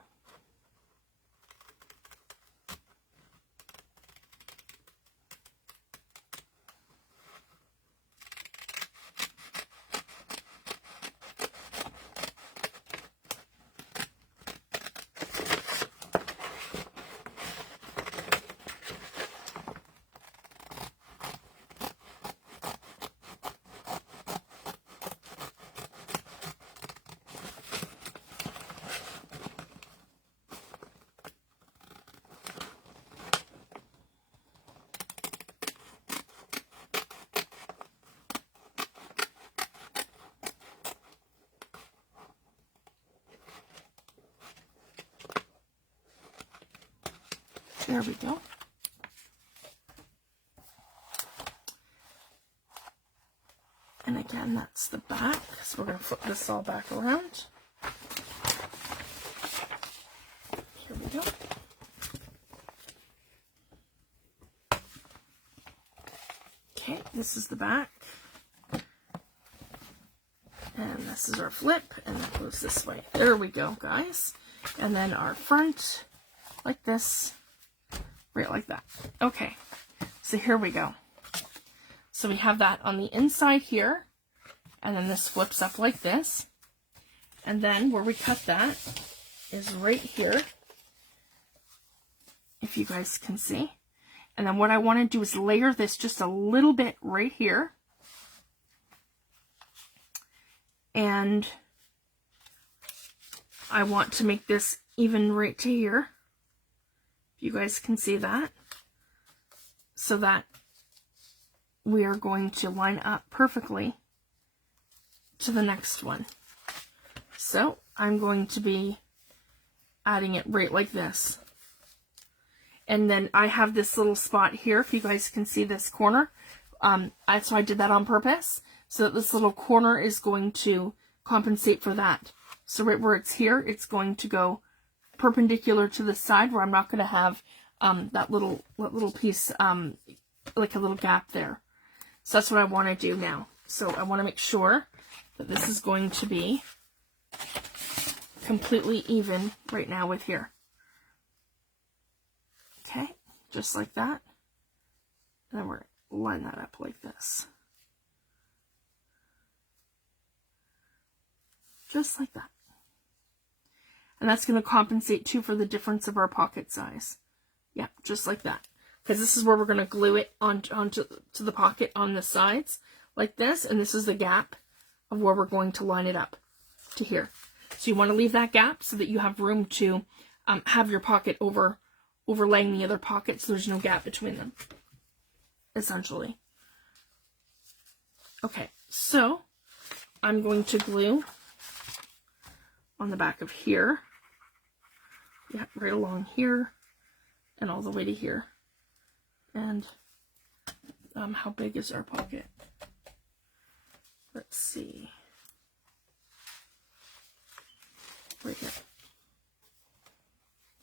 There we go. And again, that's the back. So we're going to flip this all back around. Here we go. Okay, this is the back. And this is our flip, and that goes this way. There we go, guys. And then our front, like this, right like that. Okay, so here we go. So we have that on the inside here, and then this flips up like this. And then where we cut that is right here, if you guys can see. And then what I want to do is layer this just a little bit right here. And I want to make this even right to here. If you guys can see that. So that we are going to line up perfectly to the next one. So I'm going to be adding it right like this. And then I have this little spot here, if you guys can see this corner. So I did that on purpose, so that this little corner is going to compensate for that. So right where it's here, it's going to go perpendicular to the side where I'm not going to have that little piece, like a little gap there. So that's what I want to do now. So I want to make sure that this is going to be completely even right now with here. Okay, just like that. And then we're going to line that up like this. Just like that. And that's going to compensate too for the difference of our pocket size. Yeah, just like that. Because this is where we're going to glue it onto the pocket on the sides, like this. And this is the gap of where we're going to line it up to here. So you want to leave that gap so that you have room to have your pocket overlaying the other pocket, so there's no gap between them, essentially. Okay, so I'm going to glue on the back of here. Yeah, right along here and all the way to here. And how big is our pocket? Let's see. Right here.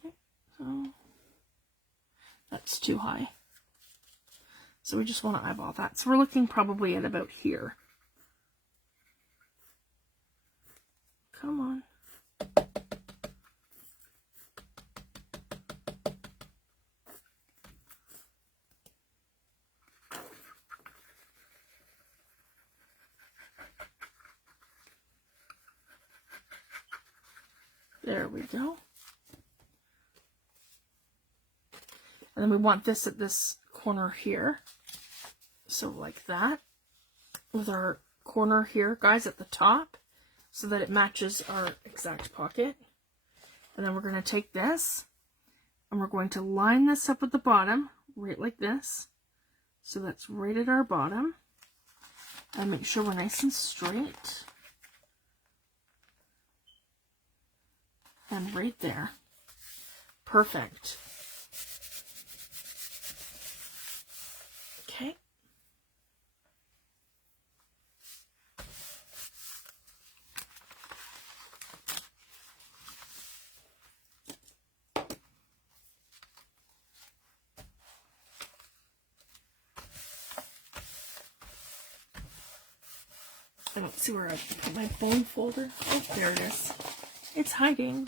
Okay, so that's too high. So we just want to eyeball that. So we're looking probably at about here. Come on. There we go. And then we want this at this corner here. So like that. With our corner here, guys, at the top. So that it matches our exact pocket. And then we're going to take this. And we're going to line this up at the bottom. Right like this. So that's right at our bottom. And make sure we're nice and straight. And right there. Perfect. Okay. I don't see where I put my phone folder. Oh, there it is. It's hiding.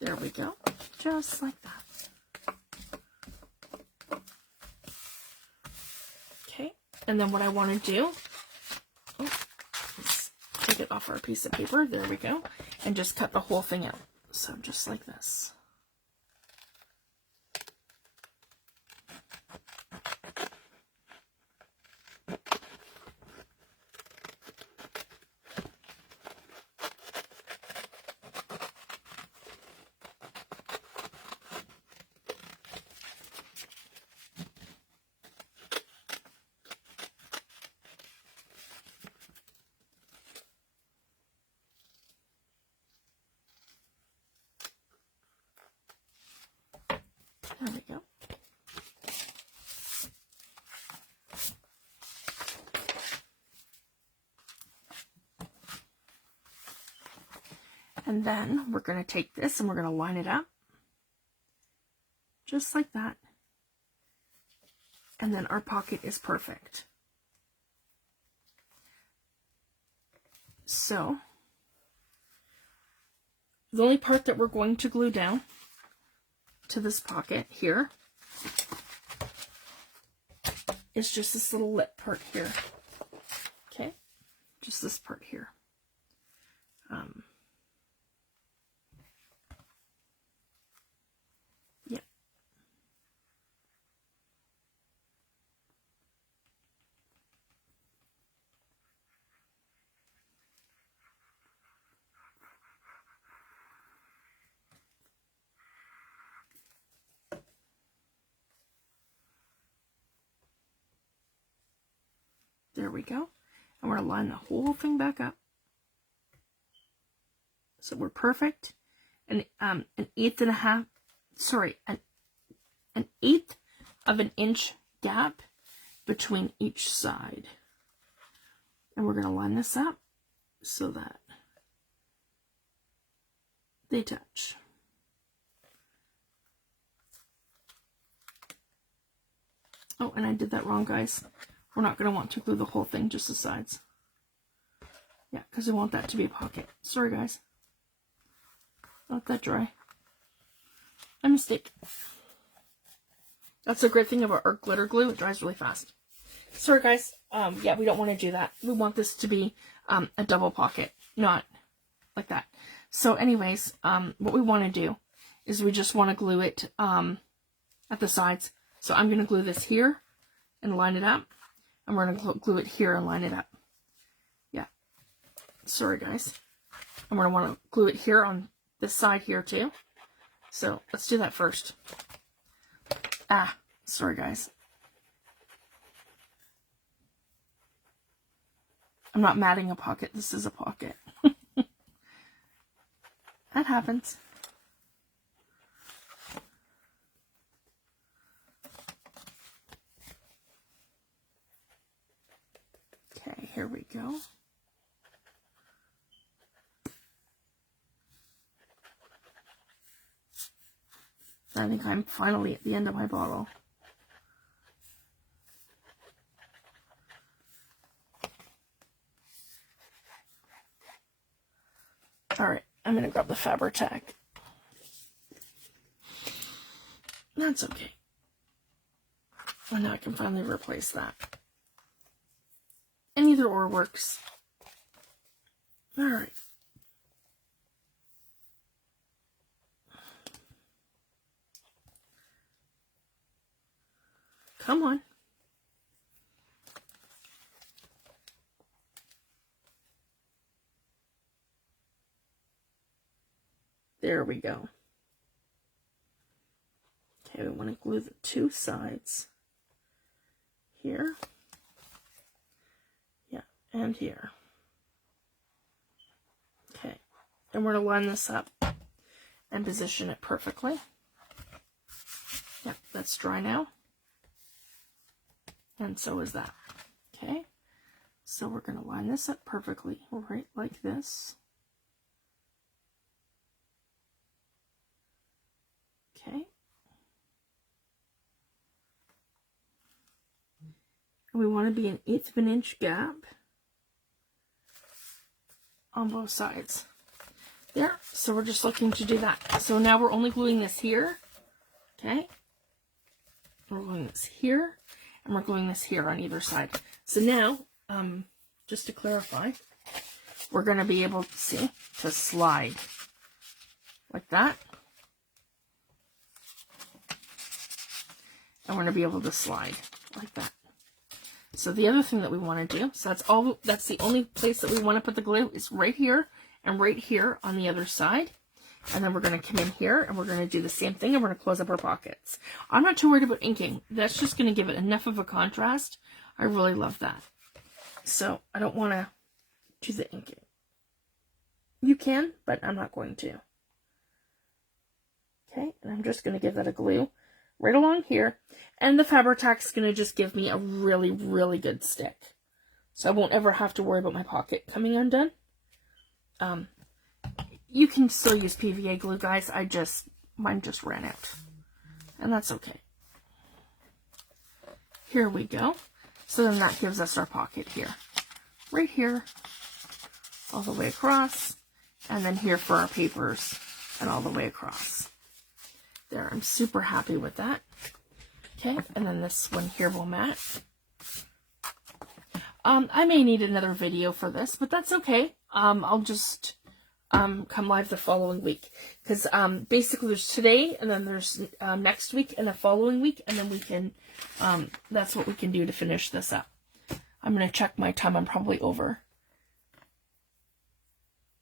There we go. Just like that. Okay. And then what I want to do, let's take it off our piece of paper. There we go. And just cut the whole thing out. So just like this. And then we're going to take this and we're going to line it up. Just like that. And then our pocket is perfect. So, the only part that we're going to glue down to this pocket here is just this little lip part here. Okay? Just this part here. Yeah. There we go. And we're going to line the whole thing back up. So we're perfect. And an eighth of an inch gap between each side. And we're going to line this up so that they touch. Oh, and I did that wrong, guys. We're not going to want to glue the whole thing, just the sides. Yeah, because we want that to be a pocket. Sorry, guys. Let that dry. My mistake. That's the great thing about our glitter glue. It dries really fast. Sorry, guys. Yeah, we don't want to do that. We want this to be a double pocket, not like that. So anyways, what we want to do is we just want to glue it at the sides. So I'm going to glue this here and line it up. And we're going to glue it here and line it up. Yeah. Sorry, guys. And we're going to want to glue it here on this side here, too. So, let's do that first. Ah, sorry, guys. I'm not matting a pocket. This is a pocket. That happens. Okay, here we go. I think I'm finally at the end of my bottle. Alright, I'm going to grab the Fabri-Tac. That's okay. And now I can finally replace that. And either or works. Alright. Come on. There we go. Okay, we want to glue the two sides here. Yeah, and here. Okay, and we're going to line this up and position it perfectly. Yep, that's dry now. And so is that. Okay, so we're going to line this up perfectly, right like this. Okay. And we want to be an 1/8 of an inch gap on both sides. There, so we're just looking to do that. So now we're only gluing this here. Okay. We're gluing this here. And we're gluing this here on either side. So now, just to clarify, we're going to be able to see, to slide like that. And we're going to be able to slide like that. So the other thing that we want to do, so that's the only place that we want to put the glue is right here and right here on the other side. And then we're going to come in here and we're going to do the same thing and we're going to close up our pockets. I'm not too worried about inking. That's just going to give it enough of a contrast. I really love that. So I don't want to do the inking. You can, but I'm not going to. Okay, and I'm just going to give that a glue right along here. And the Fabri-Tac is going to just give me a really, really good stick. So I won't ever have to worry about my pocket coming undone. you can still use PVA glue, guys. Mine just ran out. And that's okay. Here we go. So then that gives us our pocket here. Right here. All the way across. And then here for our papers. And all the way across. There, I'm super happy with that. Okay, and then this one here will match. I may need another video for this, but that's okay. I'll just come live the following week. Because basically there's today, and then there's next week, and the following week, and then we can, that's what we can do to finish this up. I'm going to check my time. I'm probably over.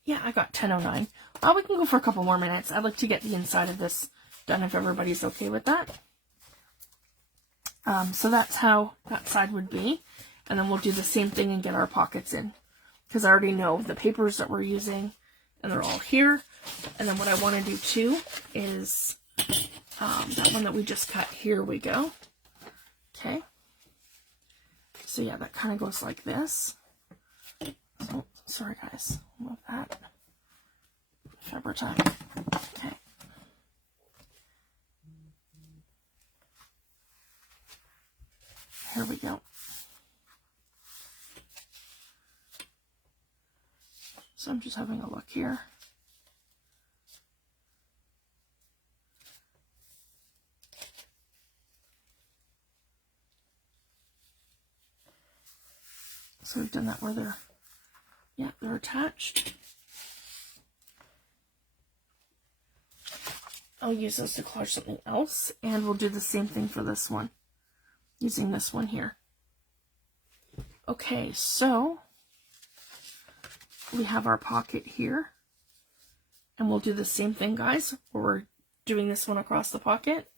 Yeah, I got 10:09. We can go for a couple more minutes. I'd like to get the inside of this done if everybody's okay with that. So that's how that side would be. And then we'll do the same thing and get our pockets in. Because I already know the papers that we're using. And they're all here. And then what I want to do too is that one that we just cut. Here we go. Okay. So yeah, that kind of goes like this. Oh, sorry guys. Love that. February time. Okay. Here we go. So I'm just having a look here. So we've done that where they're attached. I'll use those to collage something else, and we'll do the same thing for this one, using this one here. Okay, so we have our pocket here, and we'll do the same thing, guys, where we're doing this one across the pocket.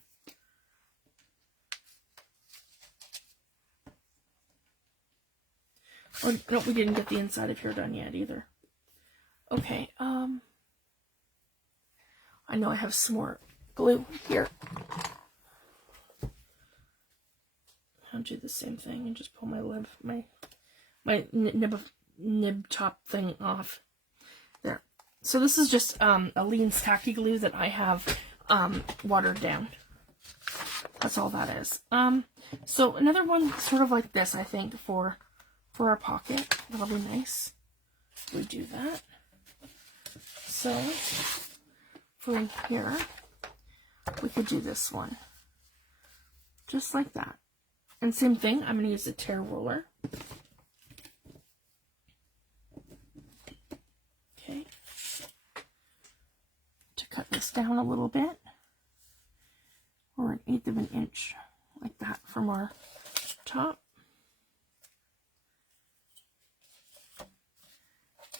Oh, no, we didn't get the inside of here done yet either. Okay, I know I have some more glue here. I'll do the same thing and just pull my nib top thing off. There. So this is just a lean tacky glue that I have watered down. That's all that is. So another one sort of like this, I think, for our pocket. That'll be nice. We do that. So for in here, we could do this one. Just like that. And same thing, I'm going to use a tear roller. Okay. To cut this down a little bit. Or 1/8 of an inch, like that, from our top.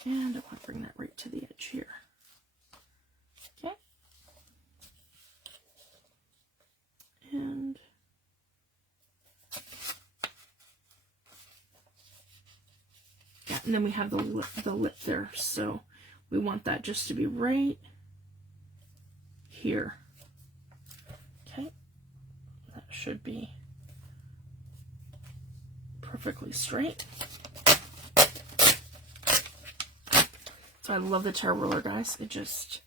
And I want to bring that right to the edge here. Okay. And yeah, and then we have the lip there. So we want that just to be right here. Okay. That should be perfectly straight. So I love the tear roller, guys. It just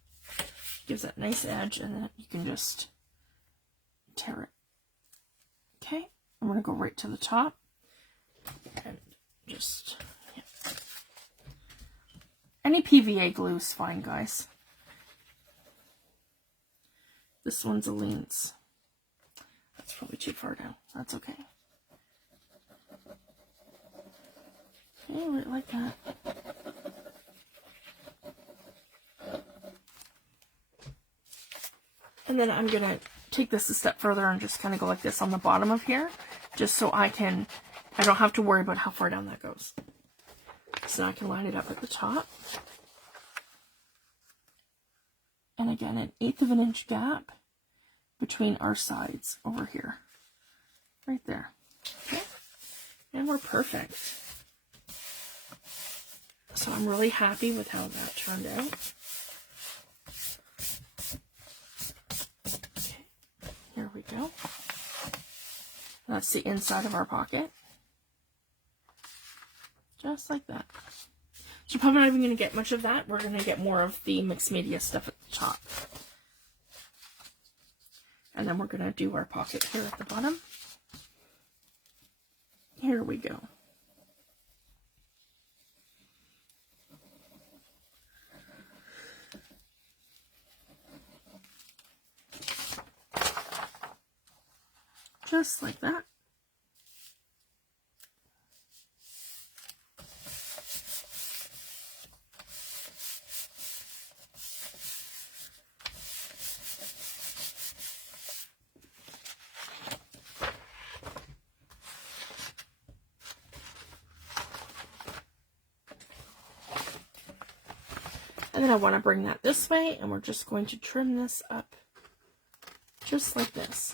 gives that nice edge, and then you can just tear it. Okay, I'm going to go right to the top and just, yeah. Any PVA glue is fine, guys. This one's a Leans. That's probably too far down. That's okay. Okay, right like that. And then I'm going to take this a step further and just kind of go like this on the bottom of here, just so I don't have to worry about how far down that goes. So now I can line it up at the top. And again, 1/8 of an inch gap between our sides over here. Right there. Okay. And we're perfect. So I'm really happy with how that turned out. Here we go. That's the inside of our pocket. Just like that. So probably not even going to get much of that. We're going to get more of the mixed media stuff at the top. And then we're going to do our pocket here at the bottom. Here we go. Just like that. And then I want to bring that this way, and we're just going to trim this up just like this.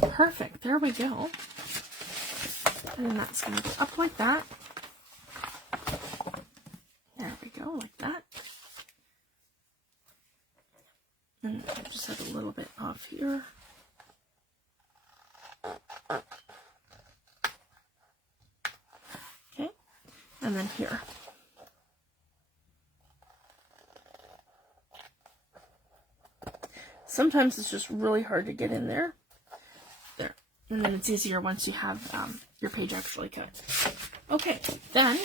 Perfect, there we go. And then that's going to go up like that. There we go, like that. And I just have a little bit off here. Okay, and then here. Sometimes it's just really hard to get in there. There. And then it's easier once you have your page actually cut. Okay, then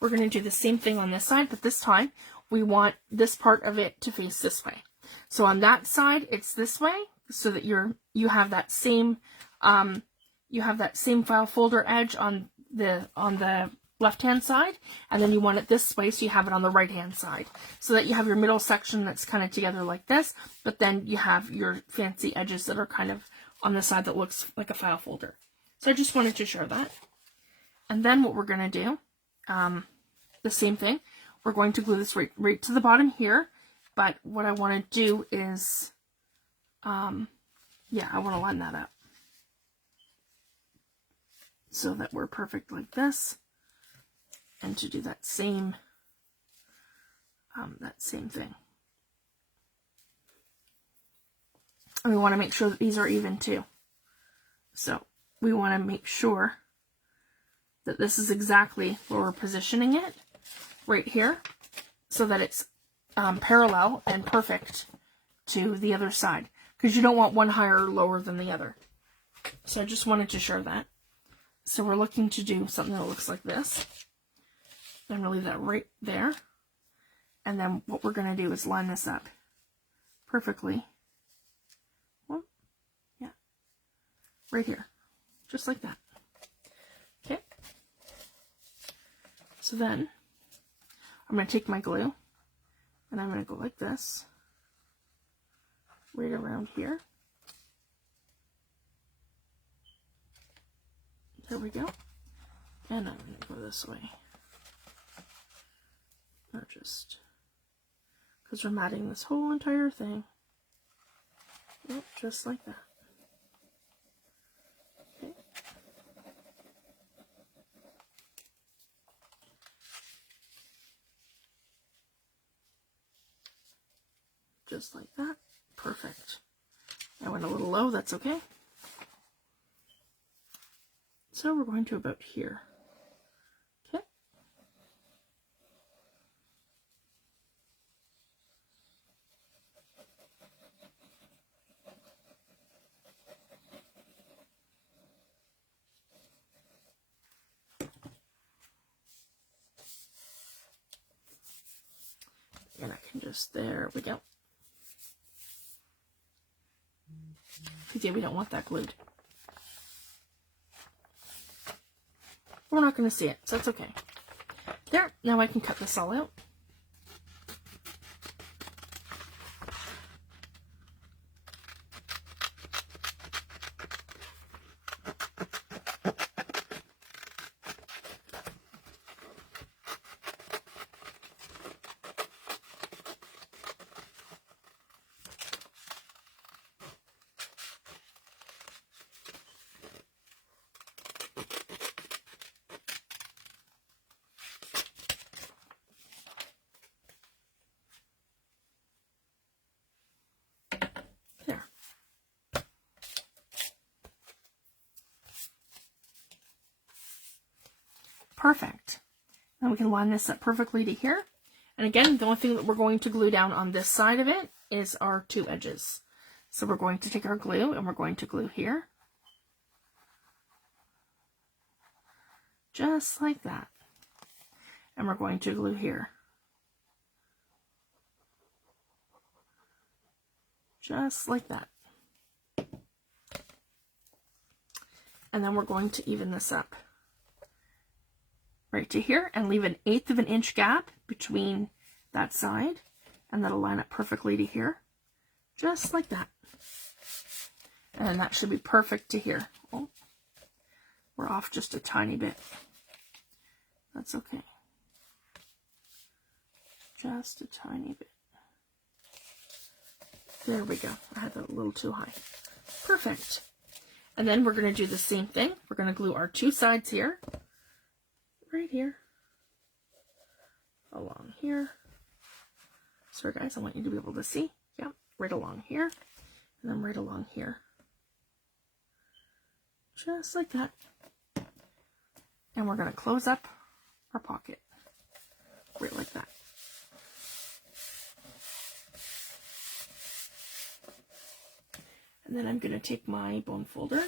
we're going to do the same thing on this side, but this time we want this part of it to face this way. So on that side, it's this way, so that you have that same file folder edge on the left-hand side, and then you want it this way, so you have it on the right-hand side, so that you have your middle section that's kind of together like this, but then you have your fancy edges that are kind of on the side that looks like a file folder. So I just wanted to show that. And then what we're going to do, the same thing, we're going to glue this right to the bottom here, but what I want to do is, yeah, I want to line that up so that we're perfect like this, and to do that same thing. And we want to make sure that these are even too. So we want to make sure that this is exactly where we're positioning it, right here, so that it's parallel and perfect to the other side, because you don't want one higher or lower than the other. So I just wanted to show that. So we're looking to do something that looks like this. I'm going to leave that right there. And then what we're going to do is line this up perfectly. Well, yeah, right here, just like that. Okay. So then I'm going to take my glue and I'm going to go like this, right around here. There we go. And I'm going to go this way. Or just, because we're matting this whole entire thing. Yep, just like that. Okay. Just like that. Perfect. I went a little low, that's okay. So we're going to about here. Okay. And I can just, there we go. Because yeah, we don't want that glued. We're not going to see it, so that's okay. There, now I can cut this all out. Perfect. Now we can line this up perfectly to here. And again, the only thing that we're going to glue down on this side of it is our two edges. So we're going to take our glue and we're going to glue here. Just like that. And we're going to glue here. Just like that. And then we're going to even this up right to here and leave an 1/8 of an inch gap between that side, and that'll line up perfectly to here. Just like that. And then that should be perfect to here. Oh, we're off just a tiny bit. That's okay. Just a tiny bit. There we go. I had that a little too high. Perfect. And then we're going to do the same thing. We're going to glue our two sides here. Right here. Along here. Sorry guys, I want you to be able to see. Yeah, right along here. And then right along here. Just like that. And we're going to close up our pocket. Right like that. And then I'm going to take my bone folder.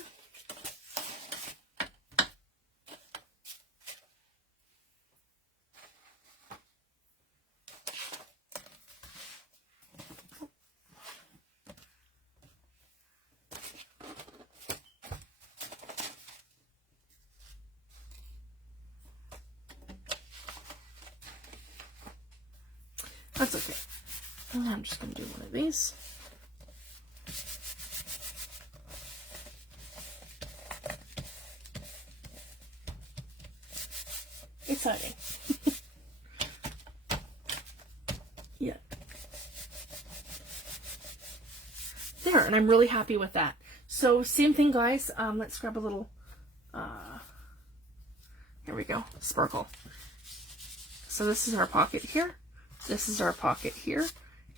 That's okay. And I'm just going to do one of these. Exciting. Yeah. There, and I'm really happy with that. So same thing, guys. Let's grab a little, here we go, sparkle. So this is our pocket here. This is our pocket here.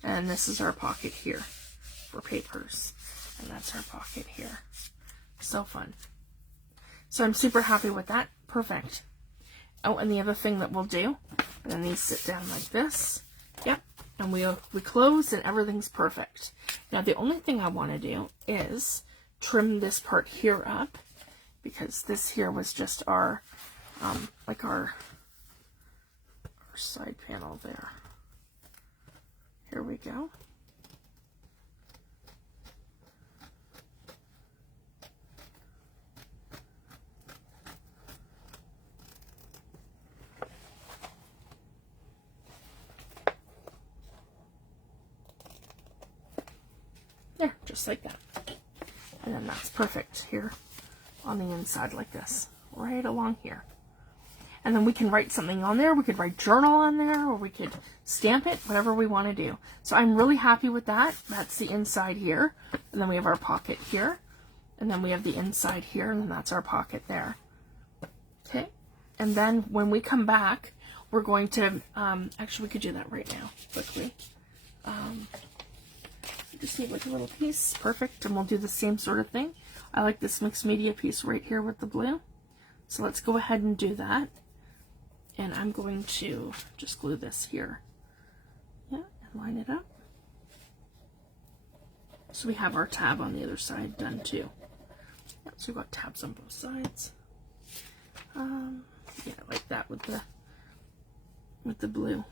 And this is our pocket here for papers. And that's our pocket here. So fun. So I'm super happy with that. Perfect. Oh, and the other thing that we'll do, and then these sit down like this. Yep. And we close and everything's perfect. Now the only thing I want to do is trim this part here up, because this here was just our, like our side panel there. Here we go. There, just like that. And then that's perfect here on the inside like this, right along here. And then we can write something on there. We could write journal on there, or we could stamp it, whatever we want to do. So I'm really happy with that. That's the inside here. And then we have our pocket here. And then we have the inside here, and then that's our pocket there. Okay. And then when we come back, we're going to, actually we could do that right now, quickly. Just need like a little piece. Perfect. And we'll do the same sort of thing. I like this mixed media piece right here with the blue. So let's go ahead and do that. And I'm going to just glue this here. Yeah, and line it up. So we have our tab on the other side done too. Yeah, so we've got tabs on both sides. Yeah, like that with the blue.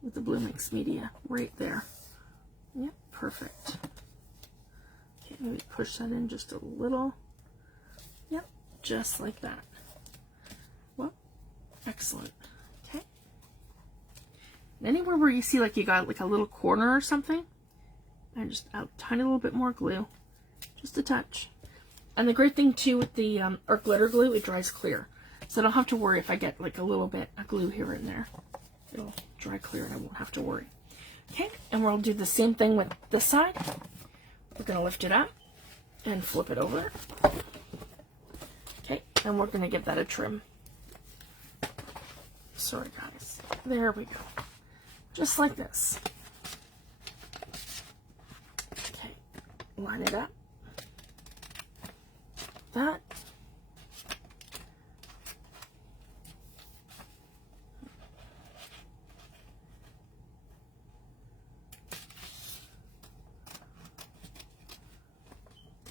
With the blue mixed media right there. Yep, perfect. Okay, maybe push that in just a little. Yep, just like that. Well, excellent. Okay. And anywhere where you see like you got like a little corner or something, and just a tiny little bit more glue, just a touch. And the great thing too with the our glitter glue, it dries clear, so I don't have to worry if I get like a little bit of glue here and there. It'll dry clear and I won't have to worry. Okay, and we'll do the same thing with this side. We're going to lift it up and flip it over. Okay, and we're going to give that a trim. Sorry guys. There we go. Just like this. Okay, line it up. That.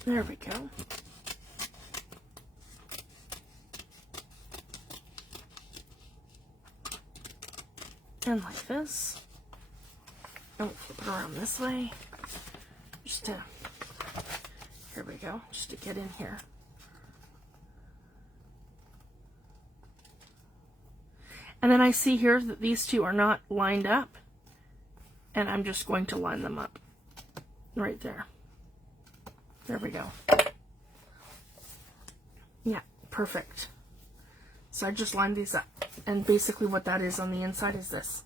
There we go. And like this. And we'll flip it around this way. Just to, here we go, just to get in here. And then I see here that these two are not lined up. And I'm just going to line them up right there. There we go. Yeah, perfect. So I just lined these up. And basically what that is on the inside is this.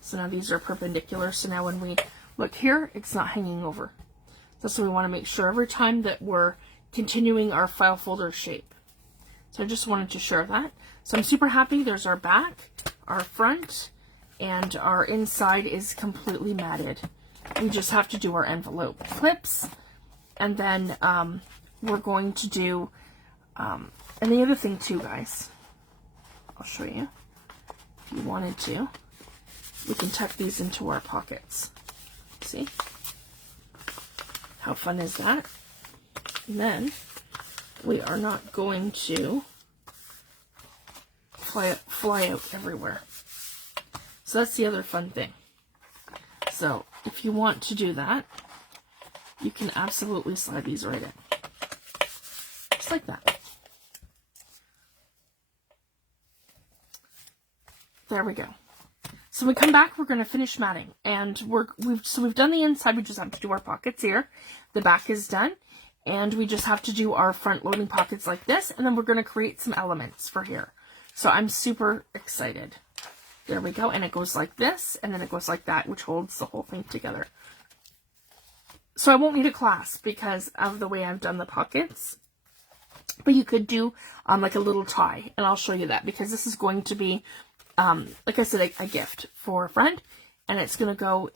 So now these are perpendicular. So now when we look here, it's not hanging over. So we want to make sure every time that we're continuing our file folder shape. So I just wanted to share that. So I'm super happy. There's our back, our front, and our inside is completely matted. We just have to do our envelope clips. And then we're going to do, and the other thing too, guys, I'll show you. If you wanted to, we can tuck these into our pockets. See? How fun is that? And then we are not going to fly out everywhere. So that's the other fun thing. So if you want to do that, you can absolutely slide these right in. Just like that. There we go. So when we come back, we're going to finish matting. And we've done the inside, we just have to do our pockets here. The back is done. And we just have to do our front loading pockets like this. And then we're going to create some elements for here. So I'm super excited. There we go. And it goes like this, and then it goes like that, which holds the whole thing together. So I won't need a clasp because of the way I've done the pockets. But you could do like a little tie, and I'll show you that because this is going to be, like I said, a gift for a friend, and it's going to go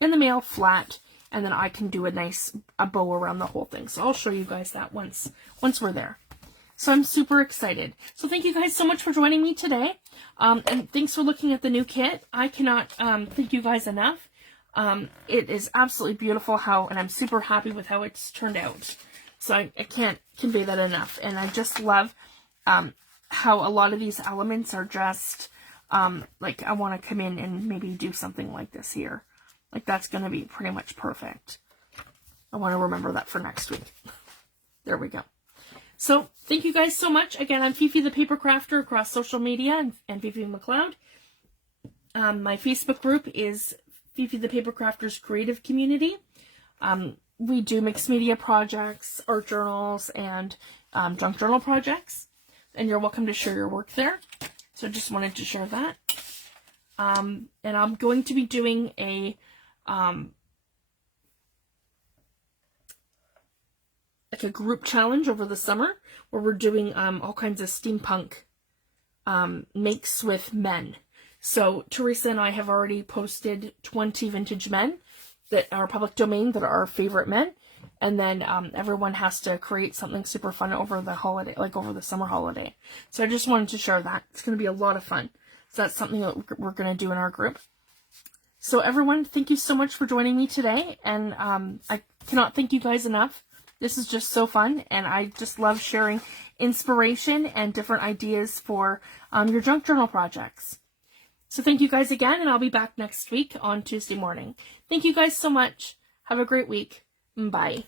in the mail flat, and then I can do a bow around the whole thing. So I'll show you guys that once we're there. So I'm super excited. So thank you guys so much for joining me today. And thanks for looking at the new kit. I cannot thank you guys enough. It is absolutely beautiful and I'm super happy with how it's turned out. So I can't convey that enough. And I just love how a lot of these elements are just, like I want to come in and maybe do something like this here. Like that's going to be pretty much perfect. I want to remember that for next week. There we go. So thank you guys so much. Again, I'm Fifi the Paper Crafter across social media and Fifi McLeod. My Facebook group is Fifi the Paper Crafter's Creative Community. We do mixed media projects, art journals, and junk journal projects. And you're welcome to share your work there. So I just wanted to share that. And I'm going to be doing like a group challenge over the summer where we're doing all kinds of steampunk makes with men. So Teresa and I have already posted 20 vintage men that are public domain that are our favorite men. And then everyone has to create something super fun over the holiday, like over the summer holiday. So I just wanted to share that. It's going to be a lot of fun. So that's something that we're going to do in our group. So everyone, thank you so much for joining me today. And I cannot thank you guys enough. This is just so fun, and I just love sharing inspiration and different ideas for your junk journal projects. So thank you guys again, and I'll be back next week on Tuesday morning. Thank you guys so much. Have a great week. Bye.